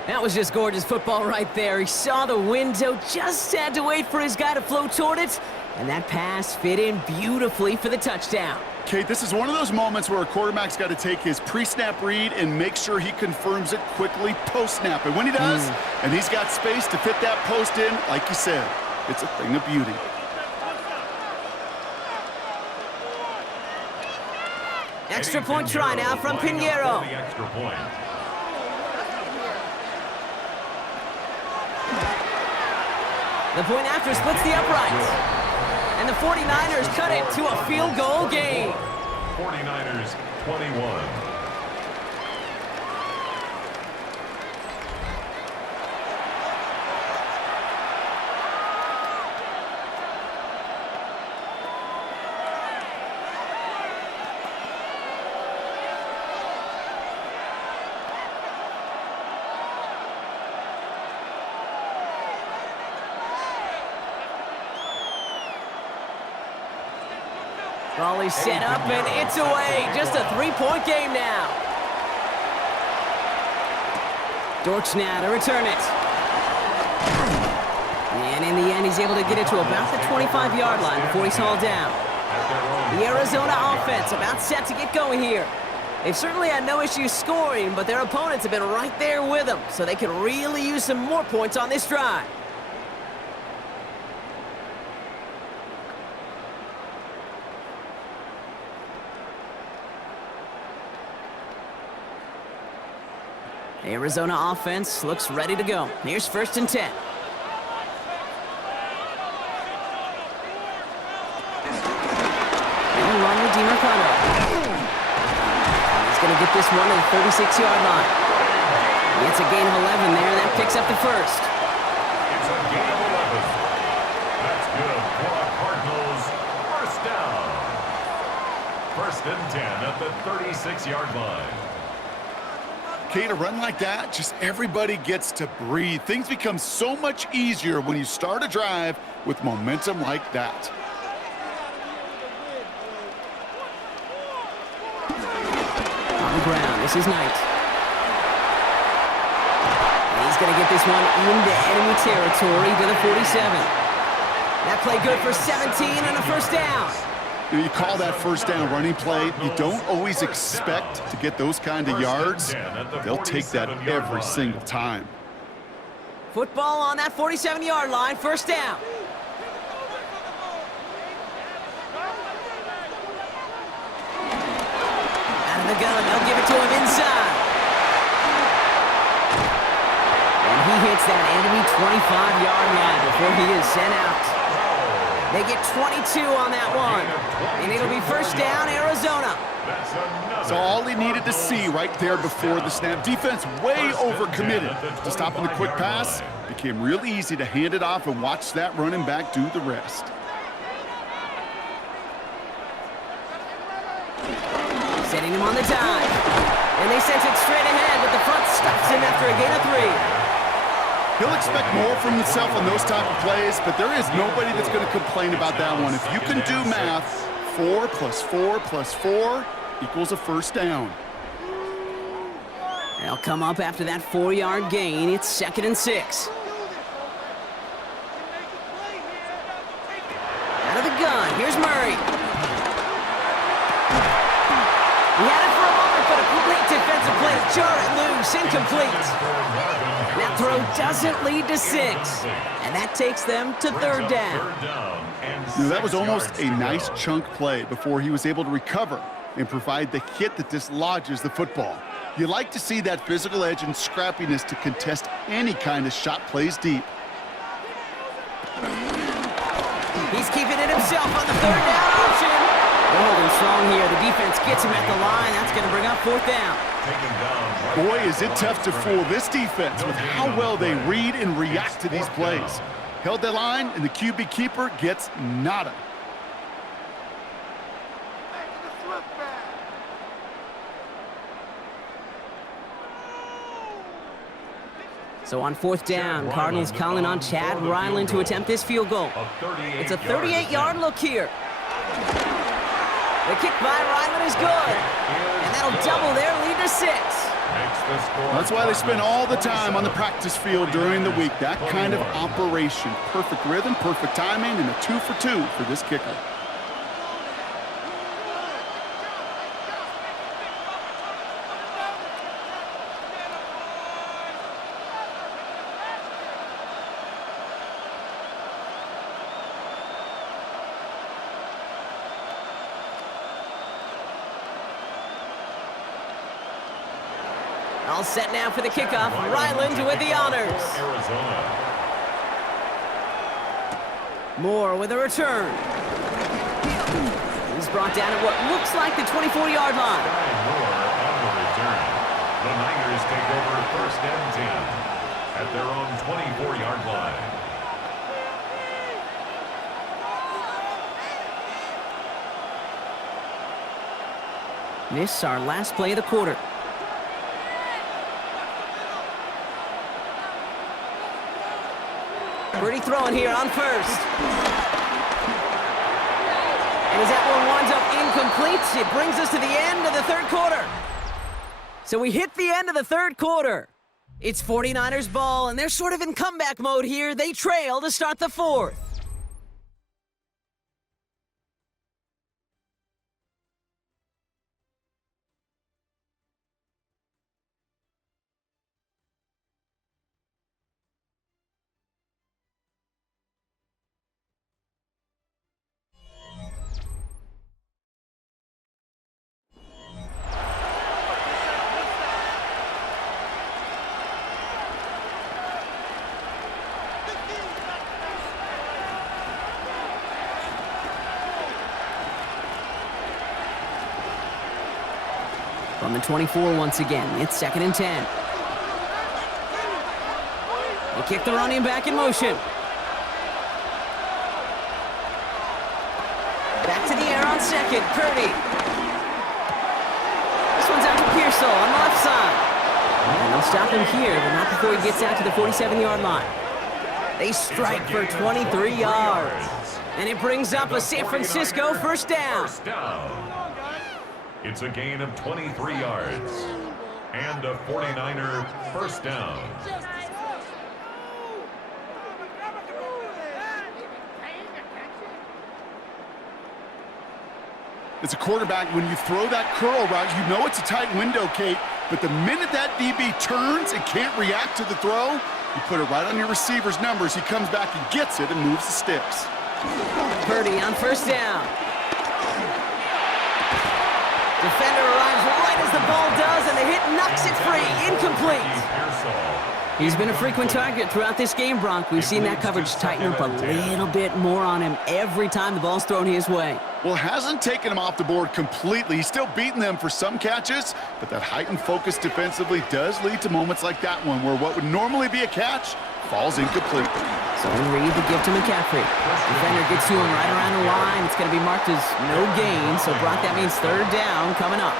That was just gorgeous football right there. He saw the window, just had to wait for his guy to flow toward it. And that pass fit in beautifully for the touchdown. Kate, this is one of those moments where a quarterback's got to take his pre-snap read and make sure he confirms it quickly post-snap. And when he does, and he's got space to fit that post in, like you said, it's a thing of beauty. Extra point try now from Pinheiro. The point after splits the uprights. And the 49ers cut it to a field goal game. 49ers 21. Volley set up, and it's away. Just a three-point game now. Dortch now to return it. And in the end, he's able to get it to about the 25-yard line before he's hauled down. The Arizona offense about set to get going here. They've certainly had no issues scoring, but their opponents have been right there with them, so they could really use some more points on this drive. The Arizona offense looks ready to go. Here's 1st and 10. And run with DiMarcano. He's going to get this one to the 36-yard line. It's a gain of 11 there. That picks up the first. It's a gain of 11. That's good for the Cardinals. First down. 1st and 10 at the 36-yard line. Kate, a run like that, just everybody gets to breathe. Things become so much easier when you start a drive with momentum like that. On the ground, this is Knight. And he's going to get this one into enemy territory to the 47. That play good for 17 and a first down. You call that first down running play. You don't always expect to get those kind of yards. They'll take that every single time. Football on that 47-yard line, first down. Out of the gun, they'll give it to him inside. And he hits that enemy 25-yard line before he is sent out. They get 22 on that one. And it'll be first down, Arizona. So all he needed to see right there before the snap. Defense way overcommitted to stopping the quick pass. Became real easy to hand it off and watch that running back do the rest. Setting him on the dive. And they sent it straight ahead, but the front stops him after a gain of 3. He'll expect more from himself on those type of plays, but there is nobody that's going to complain about that one. If you can do math, 4 plus 4 plus 4 equals a first down. They'll come up after that 4-yard gain. It's 2nd and 6. Out of the gun, here's Murray. He had it for a moment, but a great defensive play to jar it loose, incomplete. That throw doesn't lead to 6, and that takes them to 3rd down. Now, that was almost a nice chunk play before he was able to recover and provide the hit that dislodges the football. You like to see that physical edge and scrappiness to contest any kind of shot plays deep. He's keeping it himself on the 3rd down option. They're holding strong here. The defense gets him at the line. That's going to bring up 4th down. Boy, is it tough to fool this defense with how well they read and react to these plays. Held that line, and the QB keeper gets nada. So on 4th down, Cardinals calling on Chad Ryland to attempt this field goal. It's a 38-yard look here. The kick by Ryland is good. And that'll double their lead to 6. That's why they spend all the time on the practice field during the week. That kind of operation. Perfect rhythm, perfect timing, and a 2 for 2 for this kicker. All set now for the kickoff. Ryland with the honors. Arizona. Moore with a return. He's brought down at what looks like the 24-yard line. Moore on the return. The Niners take over 1st and 10 at their own 24-yard line. This our last play of the quarter. Pretty throwing here on first. And as that one winds up incomplete, it brings us to the end of the third quarter. So we hit the end of the third quarter. It's 49ers ball, and they're sort of in comeback mode here. They trail to start the fourth. From the 24 once again, it's 2nd and 10. They kick the running back in motion. Back to the air on second, Purdy. This one's out to Pearsall on the left side. And they'll stop him here, but not before he gets out to the 47-yard line. They strike for 23 yards. And it brings up a San Francisco first down. It's a gain of 23 yards and a 49er first down. As a quarterback, when you throw that curl route, you know it's a tight window, Kate, but the minute that DB turns and can't react to the throw, you put it right on your receiver's numbers. He comes back and gets it and moves the sticks. Purdy on first down. Defender arrives right as the ball does, and the hit knocks it free. Incomplete. He's been a frequent target throughout this game, Bronk. We've seen that coverage tighten up a little bit more on him every time the ball's thrown his way. Well, hasn't taken him off the board completely. He's still beating them for some catches, but that heightened focus defensively does lead to moments like that one where what would normally be a catch falls incomplete. So Reed to give to McCaffrey. Defender gets to him right around the line. It's going to be marked as no gain, so Brock, that means third down coming up.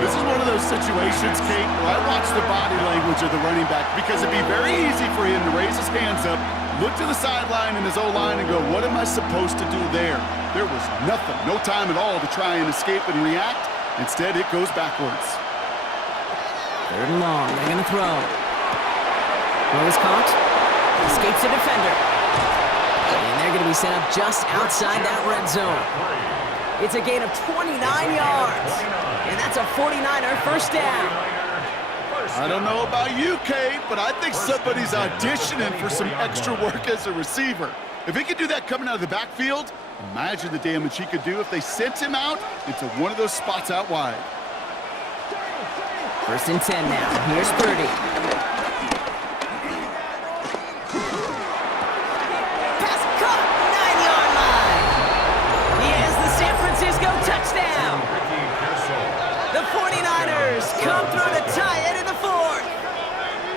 This is one of those situations, Kate, where I watch the body language of the running back because it'd be very easy for him to raise his hands up, look to the sideline in his O-line and go, what am I supposed to do there? There was nothing, no time at all to try and escape and react. Instead, it goes backwards. Third and long, they're going to throw. Throw is caught. Escapes the defender. And they're going to be set up just outside that red zone. It's a gain of 29 yards. And that's a 49er first down. I don't know about you, Kate, but I think somebody's auditioning for some extra work as a receiver. If he could do that coming out of the backfield, imagine the damage he could do if they sent him out into one of those spots out wide. 1st and 10 now. Here's Purdy. Pass caught, 9-yard line. He has the San Francisco touchdown. The 49ers come through to tie it in the fourth.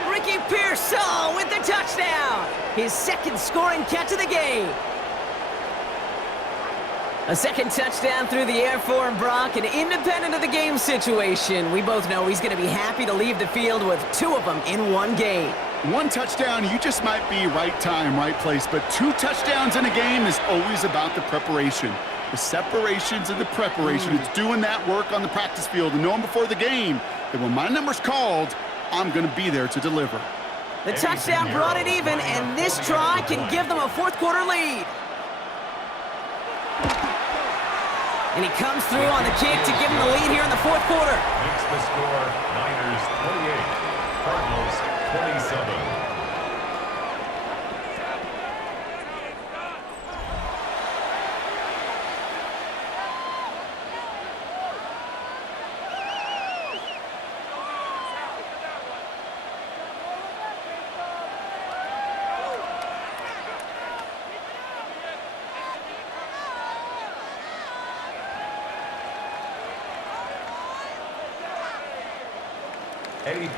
Ricky Pearsall with the touchdown. His second scoring catch of the game. A second touchdown through the air for him, Brock, and independent of the game situation, we both know he's going to be happy to leave the field with 2 of them in one game. 1 touchdown, you just might be right time, right place, but 2 touchdowns in a game is always about the preparation. The separations and the preparation. It's doing that work on the practice field and knowing before the game that when my number's called, I'm going to be there to deliver. The touchdown brought it even, and this try can give them a fourth quarter lead. And he comes through on the kick to give him the lead here in the fourth quarter. Makes the score Niners 28, Cardinals 27.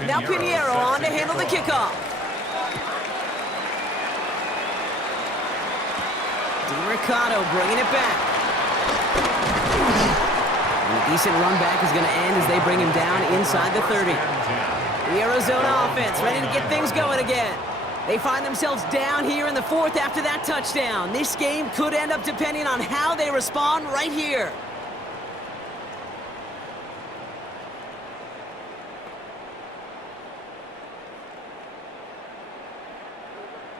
Now Pinheiro on to handle the kickoff. DiRicardo bringing it back. And a decent run back is going to end as they bring him down inside the 30. The Arizona offense ready to get things going again. They find themselves down here in the fourth after that touchdown. This game could end up depending on how they respond right here.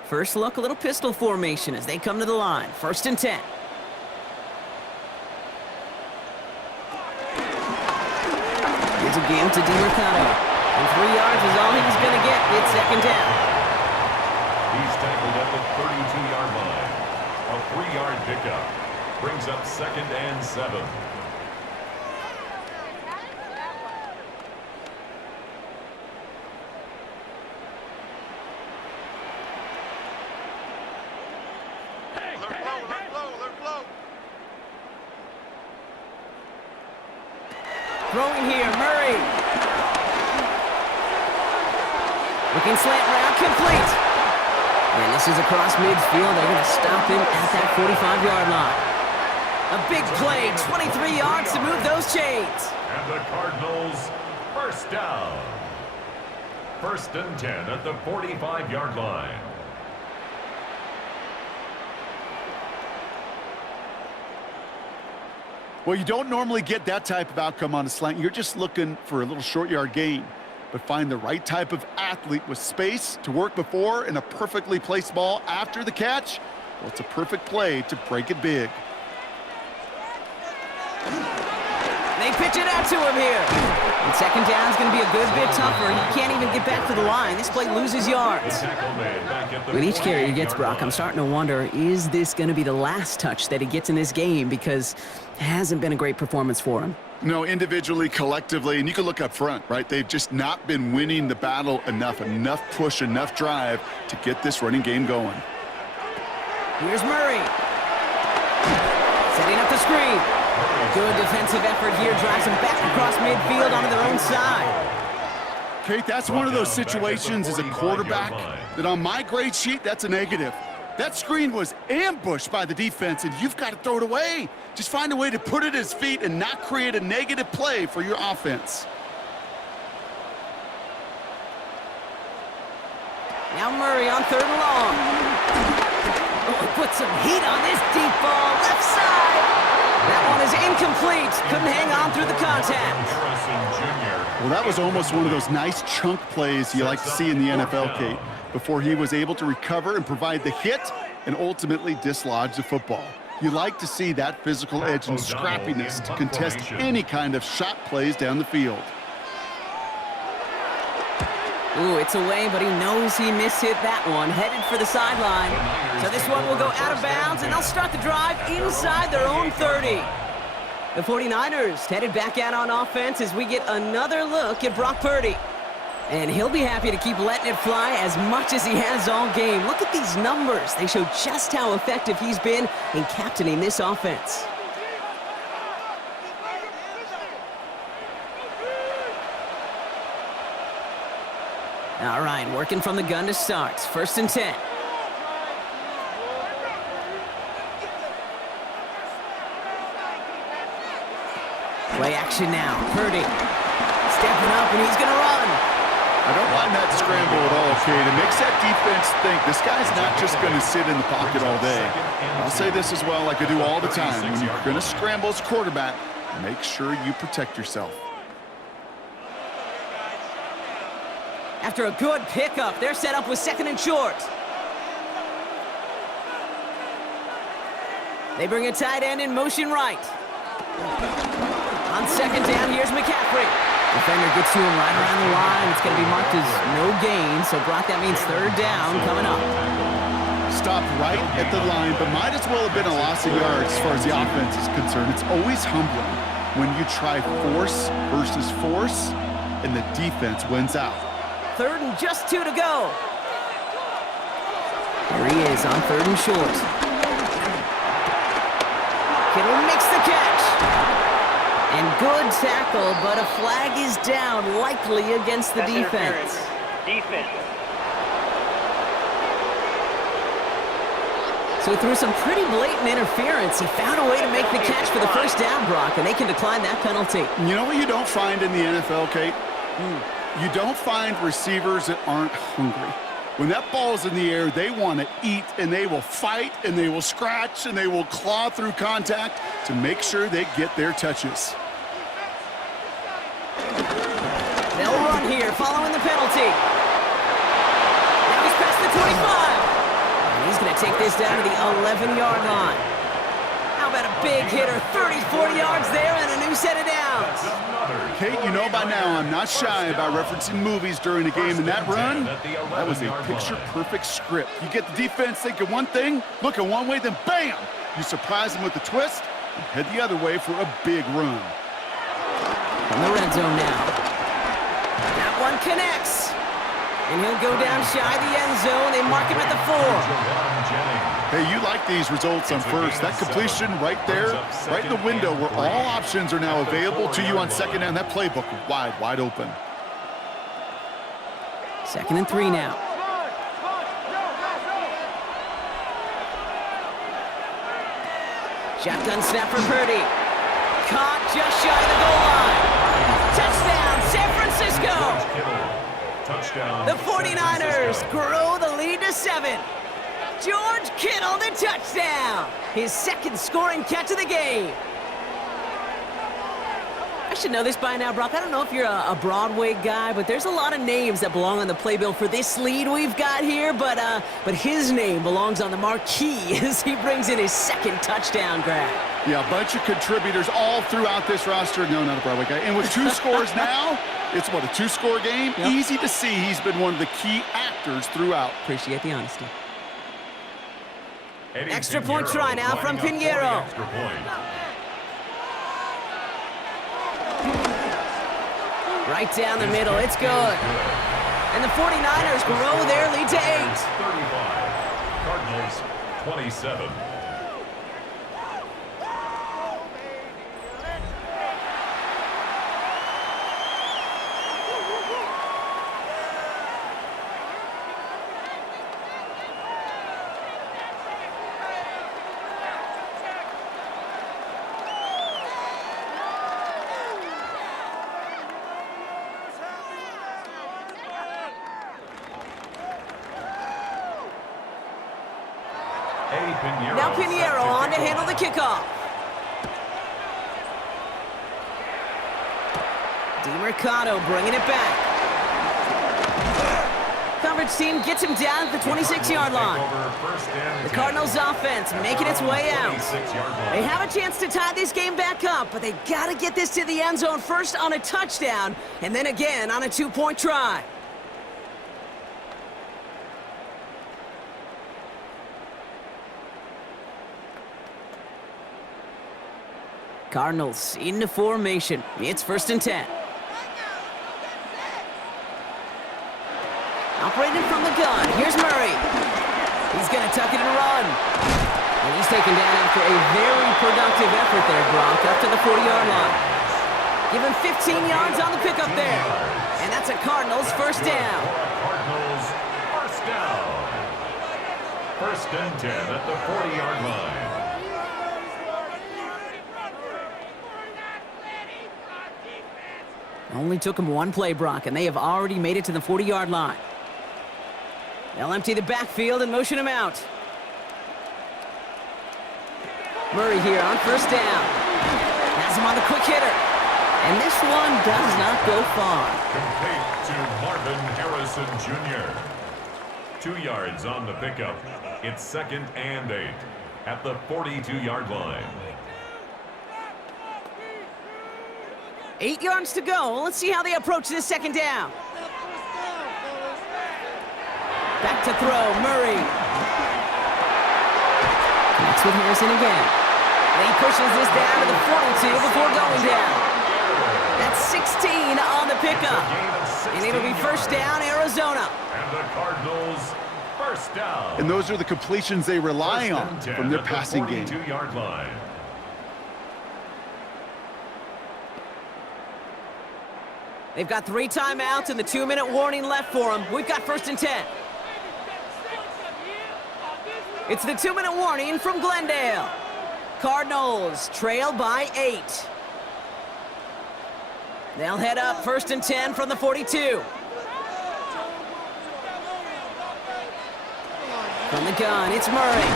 First look, a little pistol formation as they come to the line. 1st and 10. Here's a game to DiRicardo. And 3 yards is all he's going to get. It's 2nd down. He's tackled at the 32-yard line. A 3-yard pickup brings up 2nd and 7. Throwing here, Murray. Looking slant route, complete. And this is across midfield. They're going to stop him at that 45-yard line. A big play, 23 yards to move those chains. And the Cardinals, 1st down. 1st and 10 at the 45-yard line. Well, you don't normally get that type of outcome on a slant. You're just looking for a little short yard gain. But find the right type of athlete with space to work before and a perfectly placed ball after the catch. Well, it's a perfect play to break it big. They pitch it out to him here. And 2nd down is going to be a good bit tougher. He can't even get back to the line. This play loses yards. With each carry he gets, Brock, I'm starting to wonder, is this going to be the last touch that he gets in this game? Because it hasn't been a great performance for him. No, individually, collectively, and you can look up front, right? They've just not been winning the battle enough push, enough drive to get this running game going. Here's Murray. Setting up the screen. Good defensive effort here, drives them back across midfield onto their own side. Kate, that's one of those situations as a quarterback that on my grade sheet, that's a negative. That screen was ambushed by the defense, and you've got to throw it away. Just find a way to put it at his feet and not create a negative play for your offense. Now Murray on 3rd and long. Oh, put some heat on this deep ball, left side. That one is incomplete. Couldn't hang on through the contact. Well, that was almost one of those nice chunk plays you like to see in the NFL, Kate, before he was able to recover and provide the hit and ultimately dislodge the football. You like to see that physical edge and scrappiness to contest any kind of shot plays down the field. Ooh, it's away, but he knows he mishit that one. Headed for the sideline. So this one will go out of bounds, and they'll start the drive inside their own 30. The 49ers headed back out on offense as we get another look at Brock Purdy. And he'll be happy to keep letting it fly as much as he has all game. Look at these numbers. They show just how effective he's been in captaining this offense. All right, working from the gun to start. 1st and 10. Play action now. Purdy stepping up, and he's going to run. I don't mind that scramble at all, Kate. It makes that defense think this guy's not just going to sit in the pocket all day. I'll say this as well, like I do all the time. When you're going to scramble as a quarterback, make sure you protect yourself. After a good pickup, they're set up with 2nd and short. They bring a tight end in motion right. On 2nd down, here's McCaffrey. Defender gets to him right around the line. It's going to be marked as no gain. So, Brock, that means 3rd down coming up. Stopped right at the line, but might as well have been a loss of yards as far as the offense is concerned. It's always humbling when you try force versus force, and the defense wins out. 3rd and just 2 to go. Here he is on 3rd and short. Kittle makes the catch. And good tackle, but a flag is down, likely against the defense. So through some pretty blatant interference, he found a way to make the catch for the first down, Brock, and they can decline that penalty. You know what you don't find in the NFL, Kate? You don't find receivers that aren't hungry. When that ball's in the air, they want to eat, and they will fight, and they will scratch, and they will claw through contact to make sure they get their touches. They'll run here, following the penalty. Now he's past the 25. And he's going to take this down to the 11-yard line. How about a big hitter, 30, 40 yards there, and a new set of downs. Kate, you know by now I'm not shy about referencing movies during a game, and that run, that was a picture-perfect script. You get the defense thinking one thing, looking one way, then bam! You surprise them with a twist, and head the other way for a big run. From the red zone now. That one connects. And he'll go down shy the end zone. They mark him at the 4. Hey, you like these results on first. That completion right there, right in the window where all options are now available to you on second down. That playbook wide open. 2nd and 3 now. Shotgun snap for Purdy. Caught just shy of the goal line. Touchdown, San Francisco. Touchdown. The 49ers grow the lead to 7. George Kittle, the touchdown. His second scoring catch of the game. I should know this by now, Brock. I don't know if you're a Broadway guy, but there's a lot of names that belong on the playbill for this lead we've got here, but his name belongs on the marquee as he brings in his second touchdown grab. Yeah, a bunch of contributors all throughout this roster. No, not a Broadway guy. And with 2 scores now, it's what, a 2-score game? Yep. Easy to see he's been one of the key actors throughout. Appreciate the honesty. Eddie Extra point Pinheiro try now from lining up for the Pinheiro. extra point. Right down the middle, it's good. And the 49ers grow their lead to 8. 35. Cardinals 27. Now Pinheiro on to handle the kickoff. DeMercado bringing it back. Coverage team gets him down at the 26-yard line. The Cardinals offense making its way out. They have a chance to tie this game back up, but they got to get this to the end zone first on a touchdown, and then again on a 2-point try. Cardinals into formation. It's 1st and 10. Operating from the gun. Here's Murray. He's going to tuck it and run. And he's taken down after a very productive effort there, Brock, up to the 40-yard line. Give him 15 yards on the pickup there. And that's a Cardinals first down. Cardinals first down. 1st and 10 at the 40-yard line. Only took him one play, Brock, and they have already made it to the 40-yard line. They'll empty the backfield and motion him out. Murray here on 1st down. Has him on the quick hitter. And this one does not go far. Complete to Marvin Harrison Jr. 2 yards on the pickup. It's 2nd and 8 at the 42-yard line. 8 yards to go. Let's see how they approach this 2nd down. Back to throw, Murray. Connects with Harrison again. And he pushes this down to the 42 before going down. That's 16 on the pickup. And it'll be 1st down, Arizona. And the Cardinals first down. And those are the completions they rely on from their passing game. 42-yard line. They've got 3 timeouts and the 2-minute warning left for them. We've got 1st and 10. It's the 2-minute warning from Glendale. Cardinals trail by 8. They'll head up 1st and 10 from the 42. From the gun, it's Murray.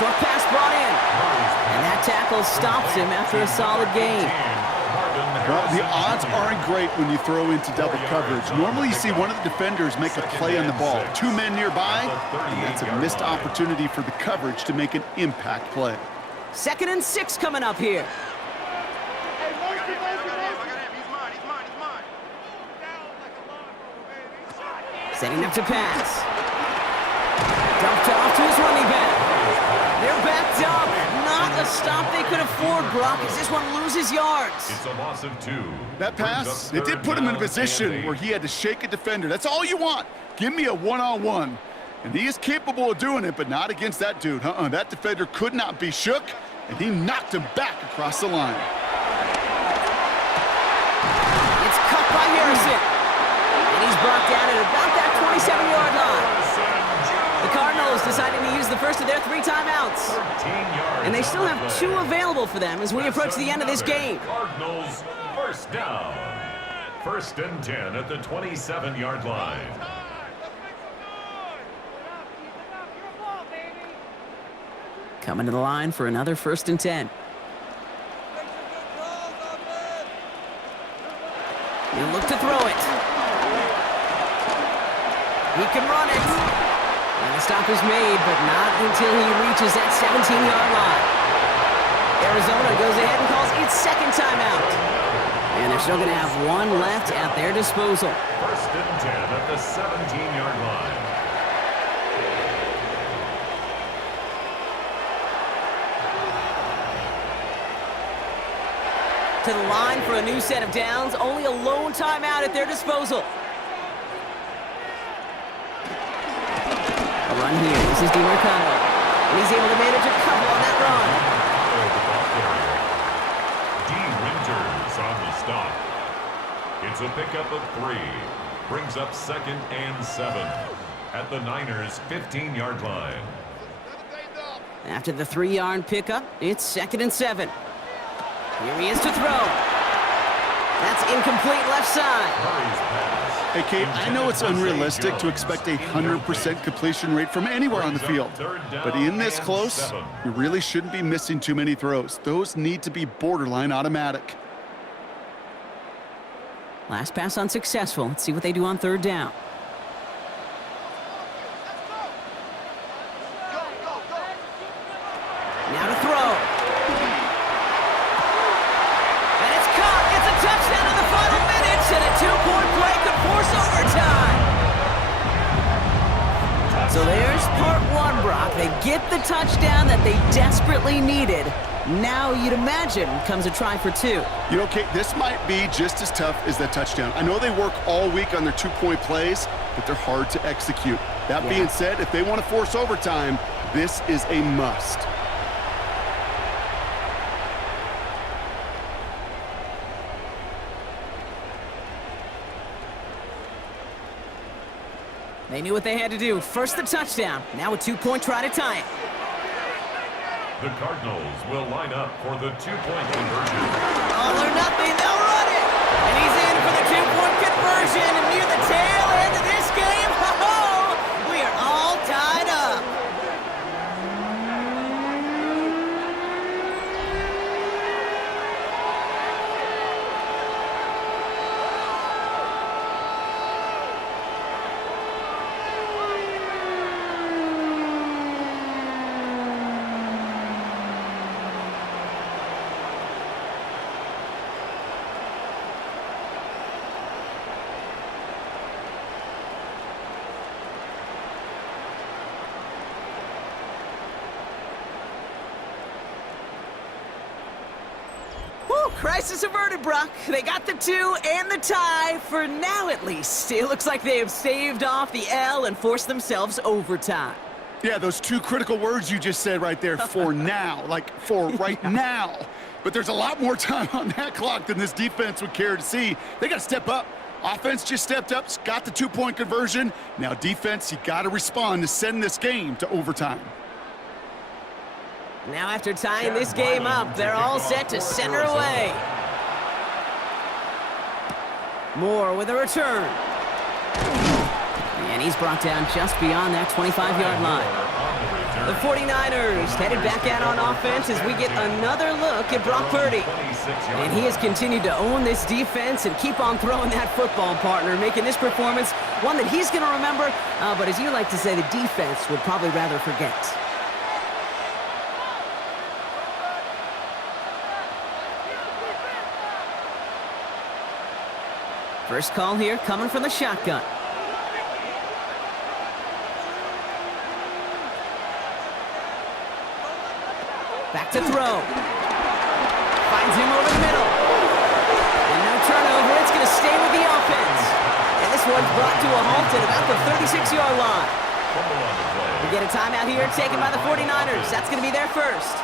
Short pass brought in. And that tackle stops him after a solid gain. Well, the odds aren't great when you throw into double coverage. Normally you see one of the defenders make a play on the ball. 2 men nearby, and that's a missed opportunity for the coverage to make an impact play. 2nd and 6 coming up here. Setting up to pass. Dumped off to his running back. They're backed up. Not a stop they could afford, Brock, as this one loses yards. It's a loss of 2. That pass, it did put him in a position where he had to shake a defender. That's all you want. Give me a one-on-one. And he is capable of doing it, but not against that dude. That defender could not be shook, and he knocked him back across the line. It's cut by Harrison. And he's brought down at about that 27-yard line. The Cardinals deciding to use the first of their 3 timeouts. And they still have 2 available for them as we approach the end of this game. Cardinals 1st down. 1st and 10 at the 27-yard line. Coming to the line for another 1st and 10. He'll look to throw it. He can run it. And the stop is made, but not until he reaches that 17-yard line. Arizona goes ahead and calls its 2nd timeout. And they're still going to have 1 left at their disposal. 1st and 10 at the 17-yard line. To the line for a new set of downs. Only a lone timeout at their disposal. A run here. This is DiMercado. And he's able to manage a couple on that run. Winters on the stop. It's a pickup of 3. Brings up 2nd and 7 at the Niners' 15-yard line. After the 3-yard pickup, it's 2nd and 7. Here he is to throw. That's incomplete left side. Hey, Kate, I know it's unrealistic to expect a 100% completion rate from anywhere on the field. But in this close, you really shouldn't be missing too many throws. Those need to be borderline automatic. Last pass unsuccessful. Let's see what they do on 3rd down. Now to throw. And it's caught. It's a touchdown in the final minutes, and a 2-point play could force overtime. So there's part 1, Brock. They get the touchdown that they desperately needed. Now, you'd imagine, comes a try for 2. You know, Kate, this might be just as tough as that touchdown. I know they work all week on their 2-point plays, but they're hard to execute. That being said, if they want to force overtime, this is a must. They knew what they had to do. First the touchdown. Now a 2-point try to tie it. The Cardinals will line up for the 2-point conversion. All or nothing, they'll run it. And he's in for the 2-point conversion. And near the tail end of this game, we are all tied up. Crisis averted, Brock. They got the 2 and the tie, for now at least. It looks like they have staved off the L and forced themselves overtime. Yeah, those 2 critical words you just said right there, for now, like for right now. but there's a lot more time on that clock than this defense would care to see. They got to step up. Offense just stepped up, got the two-point conversion. Now defense, you got to respond to send this game to overtime. Now after tying this game up, they're all set to send her away. Moore with a return. And he's brought down just beyond that 25-yard line. The 49ers headed back out on offense as we get another look at Brock Purdy. And he has continued to own this defense and keep on throwing that football, partner, making this performance one that he's going to remember, but as you like to say, the defense would probably rather forget. First call here coming from the shotgun. Back to throw. Finds him over the middle. And no turnover. It's going to stay with the offense. And this one's brought to a halt at about the 36-yard line. We get a timeout here taken by the 49ers. That's going to be their first.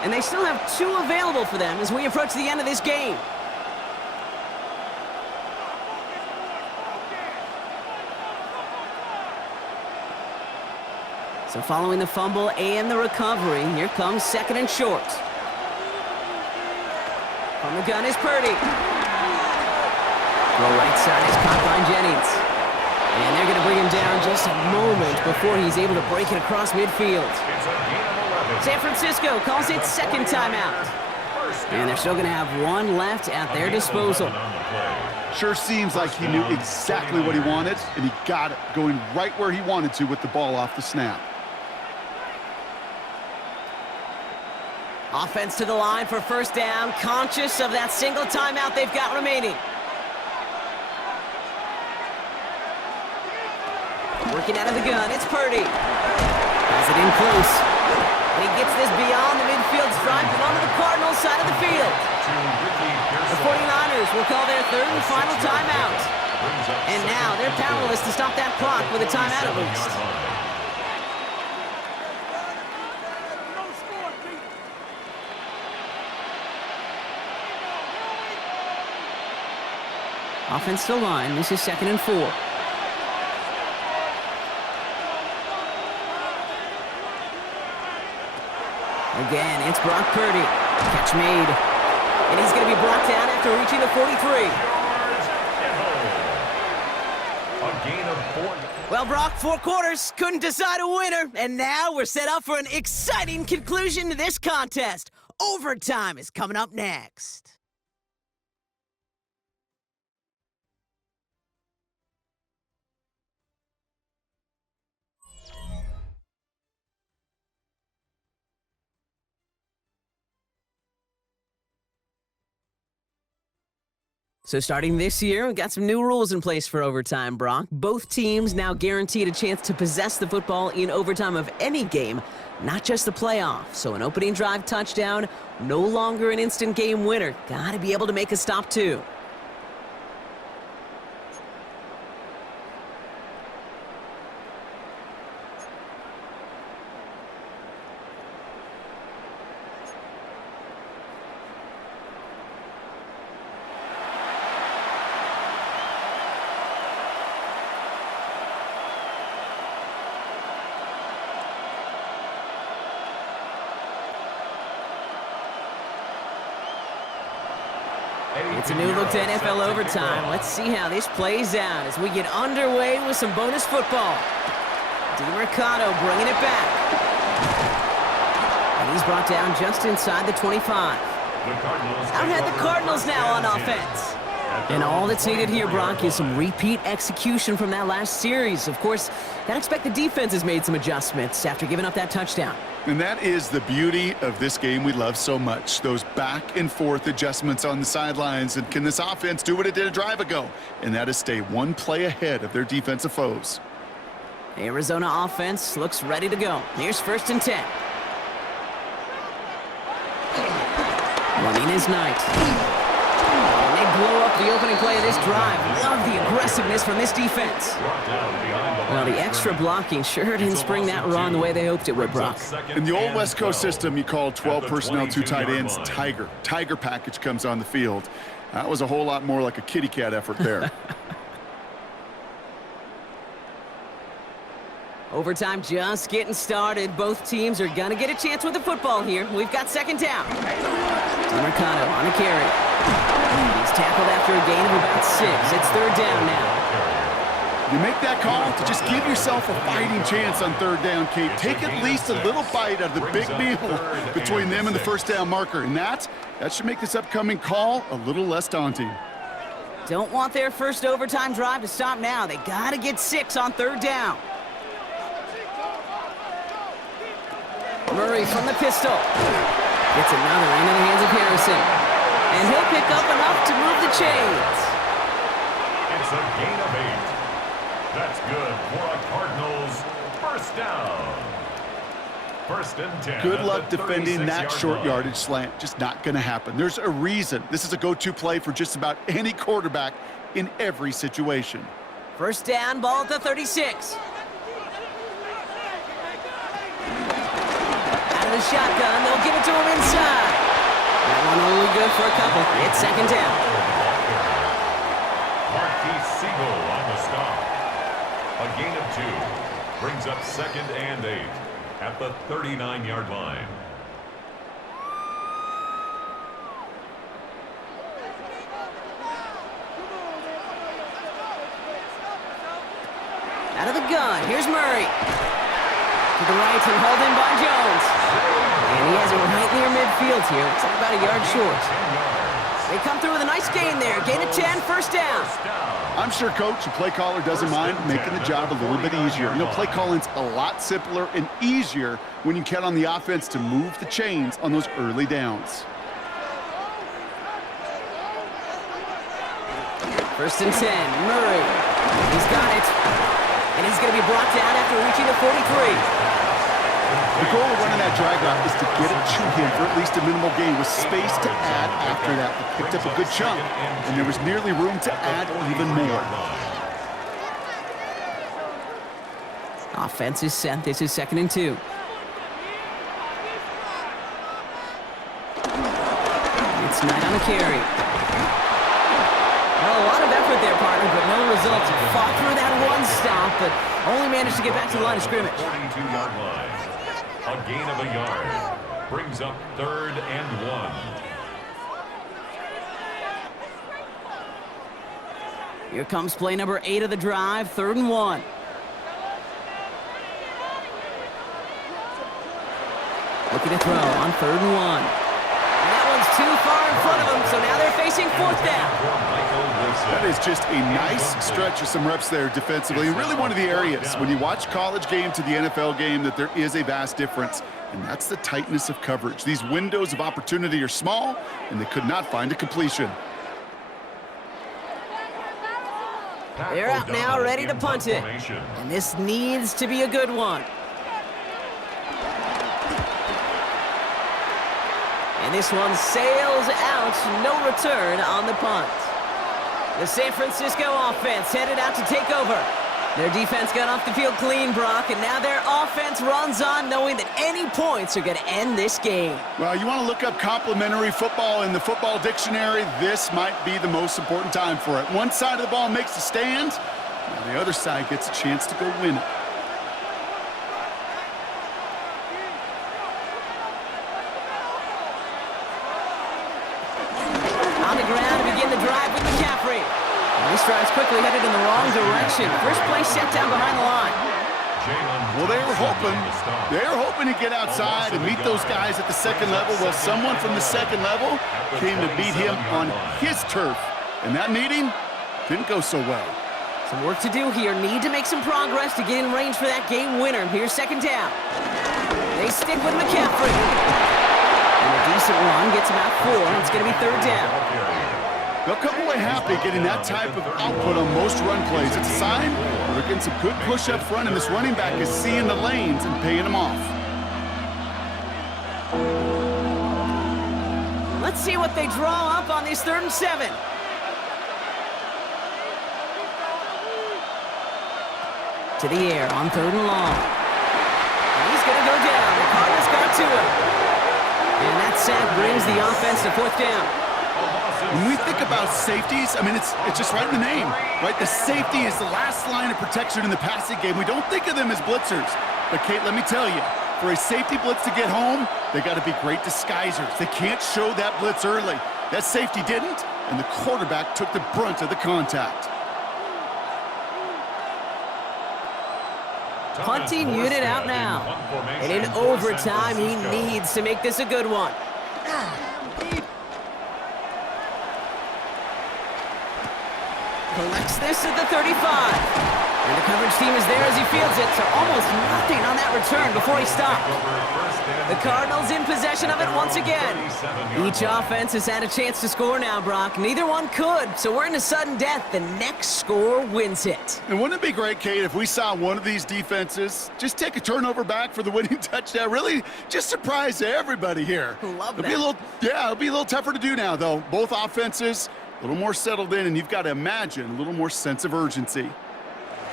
And they still have 2 available for them as we approach the end of this game. So following the fumble and the recovery, here comes second and short. From the gun is Purdy. Throw right side is caught by Jennings. And they're going to bring him down just a moment before he's able to break it across midfield. San Francisco calls it second timeout. And they're still going to have 1 left at their disposal. Sure seems like he knew exactly what he wanted, and he got it, going right where he wanted to with the ball off the snap. Offense to the line for first down, conscious of that single timeout they've got remaining. Working out of the gun, it's Purdy. Has it in close. And he gets this beyond the midfield stripe and onto the Cardinals side of the field. The 49ers will call their third and final timeout. And now they're powerless to stop that clock with a timeout at least. Offense to line. This is second and 4. Again, it's Brock Purdy. Catch made. And he's going to be brought down after reaching the 43. A gain of 4. Well, Brock, 4 quarters couldn't decide a winner. And now we're set up for an exciting conclusion to this contest. Overtime is coming up next. So starting this year, we've got some new rules in place for overtime, Brock. Both teams now guaranteed a chance to possess the football in overtime of any game, not just the playoff. So an opening drive touchdown, no longer an instant game winner. Got to be able to make a stop, too. It's a new look to NFL overtime. Let's see how this plays out as we get underway with some bonus football. DeMercado bringing it back. And he's brought down just inside the 25. Out ahead the Cardinals now on offense. And all that's needed here, Brock, is some repeat execution from that last series. Of course, I expect the defense has made some adjustments after giving up that touchdown. And that is the beauty of this game we love so much, those back and forth adjustments on the sidelines. And can this offense do what it did a drive ago? And that is stay 1 play ahead of their defensive foes. Arizona offense looks ready to go. Here's first and 10. Running is Knight. And they blow up the opening play of this drive. Love the aggressiveness from this defense. Well, the extra blocking sure didn't spring that run the way they hoped it would, Brock. In the old West Coast system, you call 12 personnel, 2 tight ends, Tiger. Tiger package comes on the field. That was a whole lot more like a kitty cat effort there. Overtime just getting started. Both teams are going to get a chance with the football here. We've got second down. DiMarcano on a carry. He's tackled after a gain of about 6. It's third down now. You make that call to just give yourself a fighting chance on third down, Kate. Take at least a little bite out of the big meal between them and the first down marker. And that should make this upcoming call a little less daunting. Don't want their first overtime drive to stop now. They got to get 6 on third down. Murray from the pistol. Gets another into the hands of Harrison. And he'll pick up enough to move the chains. It's a gain of 8. That's good for a Cardinals first down. First and 10. Good luck defending that short yardage slant. Just not going to happen. There's a reason. This is a go-to play for just about any quarterback in every situation. First down, ball at the 36. The shotgun, they'll give it to him inside. That one only good for a couple. It's second down. Marquise Siegel on the stop. A gain of 2 brings up second and 8 at the 39-yard line. Out of the gun, here's Murray. To the right and hauled in by Jones. And he has it right near midfield here. It's like about a yard short. They come through with a nice gain there. Gain of 10, first down. I'm sure coach and play caller doesn't mind making the job a little bit easier. You know, play calling's a lot simpler and easier when you count on the offense to move the chains on those early downs. First and 10, Murray. He's got it. And he's going to be brought down after reaching the 43. The goal of running that drag route is to get it to him for at least a minimal gain with space to add after that. They picked up a good chunk, and there was nearly room to add even more. Offense is set. This is second and 2. It's Knight on a carry. Well, a lot of effort there, partner, but no results. Fought through that one stop, but only managed to get back to the line of scrimmage. 42-yard line. A gain of a yard. Brings up third and 1. Here comes play number 8 of the drive, third and 1. Looking to throw on third and 1. And that one's too far in front of them, so now they're facing fourth down. That is just a nice stretch of some reps there defensively. And really one of the areas, when you watch college game to the NFL game, that there is a vast difference. And that's the tightness of coverage. These windows of opportunity are small, and they could not find a completion. They're out now, ready to punt it. And this needs to be a good one. And this one sails out, no return on the punt. The San Francisco offense headed out to take over. Their defense got off the field clean, Brock, and now their offense runs on knowing that any points are going to end this game. Well, you want to look up complimentary football in the football dictionary, this might be the most important time for it. One side of the ball makes a stand, and the other side gets a chance to go win it. On the ground to begin the drive with McCaffrey. And this drive's quickly headed in the wrong direction. First play set down behind the line. Well, they were hoping to get outside and meet those guys at the second level. Well, someone from the second level came to beat him on his turf. And that meeting didn't go so well. Some work to do here. Need to make some progress to get in range for that game winner. Here's second down. They stick with McCaffrey. And a decent run gets about 4. It's going to be third down. They'll come away happy getting that type of output on most run plays. It's a sign they're getting some good push up front, and this running back is seeing the lanes and paying them off. Let's see what they draw up on this third and 7. To the air on 3rd and long. And he's going to go down. The Cardinals got to him. And that sack brings the offense to 4th down. When we think about safeties, I mean, it's just right in the name, right? The safety is the last line of protection in the passing game. We don't think of them as blitzers. But, Kate, let me tell you, for a safety blitz to get home, they got to be great disguisers. They can't show that blitz early. That safety didn't, and the quarterback took the brunt of the contact. Punting unit out now. And in overtime, he needs to make this a good one. Collects this at the 35. And the coverage team is there as he fields it, so almost nothing on that return before he stopped. The Cardinals in possession of it once again. Each offense has had a chance to score now, Brock. Neither one could, so we're in a sudden death. The next score wins it. And wouldn't it be great, Kate, if we saw one of these defenses just take a turnover back for the winning touchdown? Really just surprise everybody here. Love that. It'll be a little tougher to do now, though. Both offenses a little more settled in, and you've got to imagine a little more sense of urgency.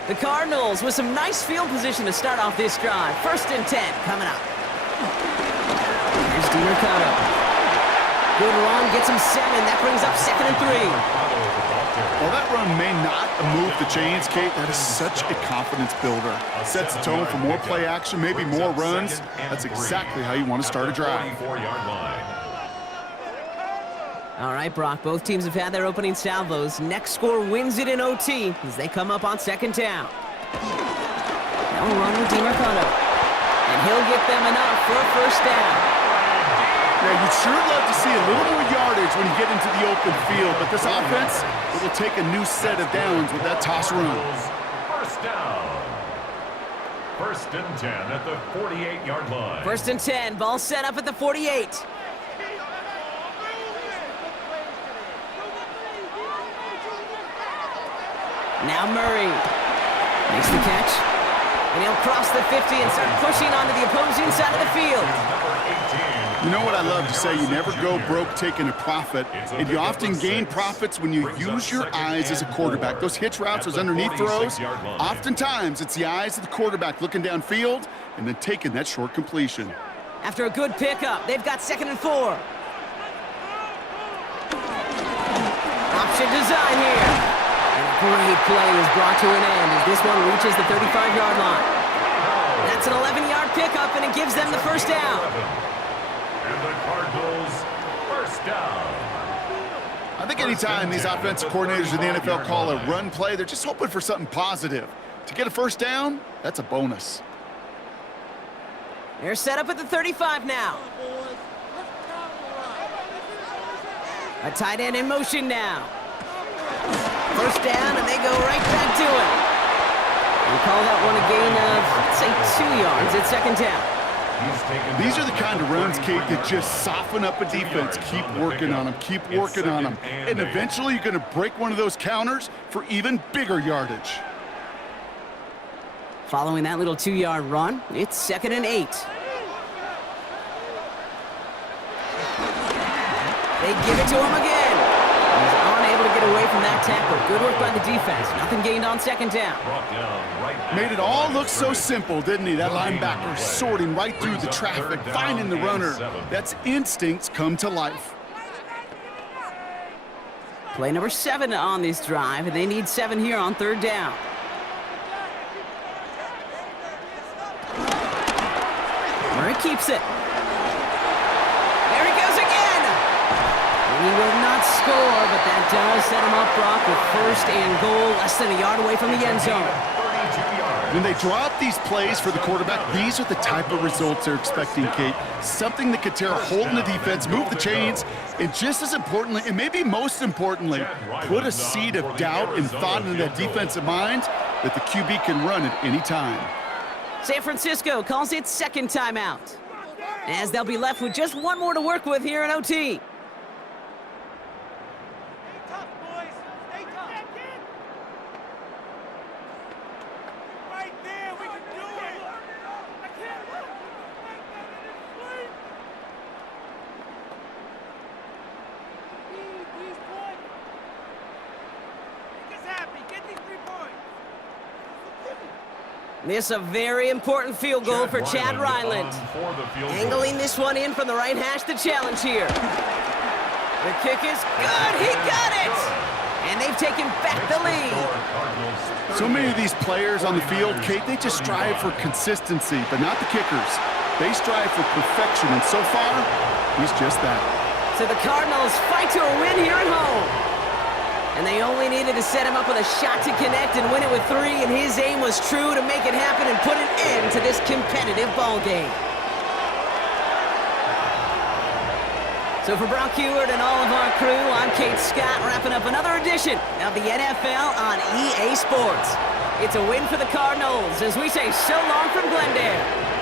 The Cardinals with some nice field position to start off this drive. 1st and 10 coming up. Here's DiMercato. Good run, gets him 7. That brings up 2nd and 3. Well, that run may not move the chains, Kate. That is such a confidence builder. Sets the tone for more play action, maybe more runs. That's exactly how you want to start a drive. All right, Brock, both teams have had their opening salvos. Next score wins it in OT as they come up on 2nd down. Now we'll run with DiMercato. And he'll get them enough for a 1st down. Yeah, you'd sure love to see a little more yardage when you get into the open field, but this offense, it will take a new set of downs with that toss run. 1st down. 1st and 10 at the 48-yard line. 1st and 10, ball set up at the 48. Now Murray makes the catch, and he'll cross the 50 and start pushing onto the opposing side of the field. You know what I love to say? You never go broke taking a profit, and you often gain profits when you use your eyes as a quarterback. Those hitch routes, those underneath throws, oftentimes it's the eyes of the quarterback looking downfield and then taking that short completion. After a good pickup, they've got 2nd and 4. Option design here. Great play is brought to an end as this one reaches the 35-yard line. That's an 11-yard pickup, and it gives them the 1st down. And the Cardinals 1st down. I think anytime these offensive coordinators in the NFL call a run play, they're just hoping for something positive. To get a 1st down, that's a bonus. They're set up at the 35 now. A tight end in motion now. 1st down, and they go right back to it. We call that one a gain of, let's say, 2 yards at 2nd down. These are the kind of runs, Kate, that just soften up a defense. Keep working on them, keep working on them. And eventually you're going to break one of those counters for even bigger yardage. Following that little 2-yard run, it's 2nd and 8. They give it to him again. He's unable to get away from that tackle. Good work by the defense. Nothing gained on 2nd down. Made it all look so simple, didn't he? That linebacker sorting right through the traffic, finding the runner. That's instincts come to life. Play number 7 on this drive, and they need 7 here on 3rd down. Murray keeps it. There he goes again. He will not score, but that does set him up, Brock, with 1st and goal, less than a yard away from the end zone. When they draw up these plays for the quarterback, these are the type of results they're expecting, Kate. Something that could tear a hole in the defense, move the chains, and just as importantly, and maybe most importantly, put a seed of doubt and thought into that defensive mind that the QB can run at any time. San Francisco calls it 2nd timeout, as they'll be left with just one more to work with here in OT. This a very important field goal for Chad Ryland. Angling this one in from the right hash to challenge here. The kick is good. He got it! And they've taken back the lead. So many of these players on the field, Kate, they just strive for consistency, but not the kickers. They strive for perfection, and so far, he's just that. So the Cardinals fight to a win here at home. And they only needed to set him up with a shot to connect and win it with 3, and his aim was true to make it happen and put an end to this competitive ball game. So for Brock Heward and all of our crew, I'm Kate Scott, wrapping up another edition of the NFL on EA Sports. It's a win for the Cardinals as we say so long from Glendale.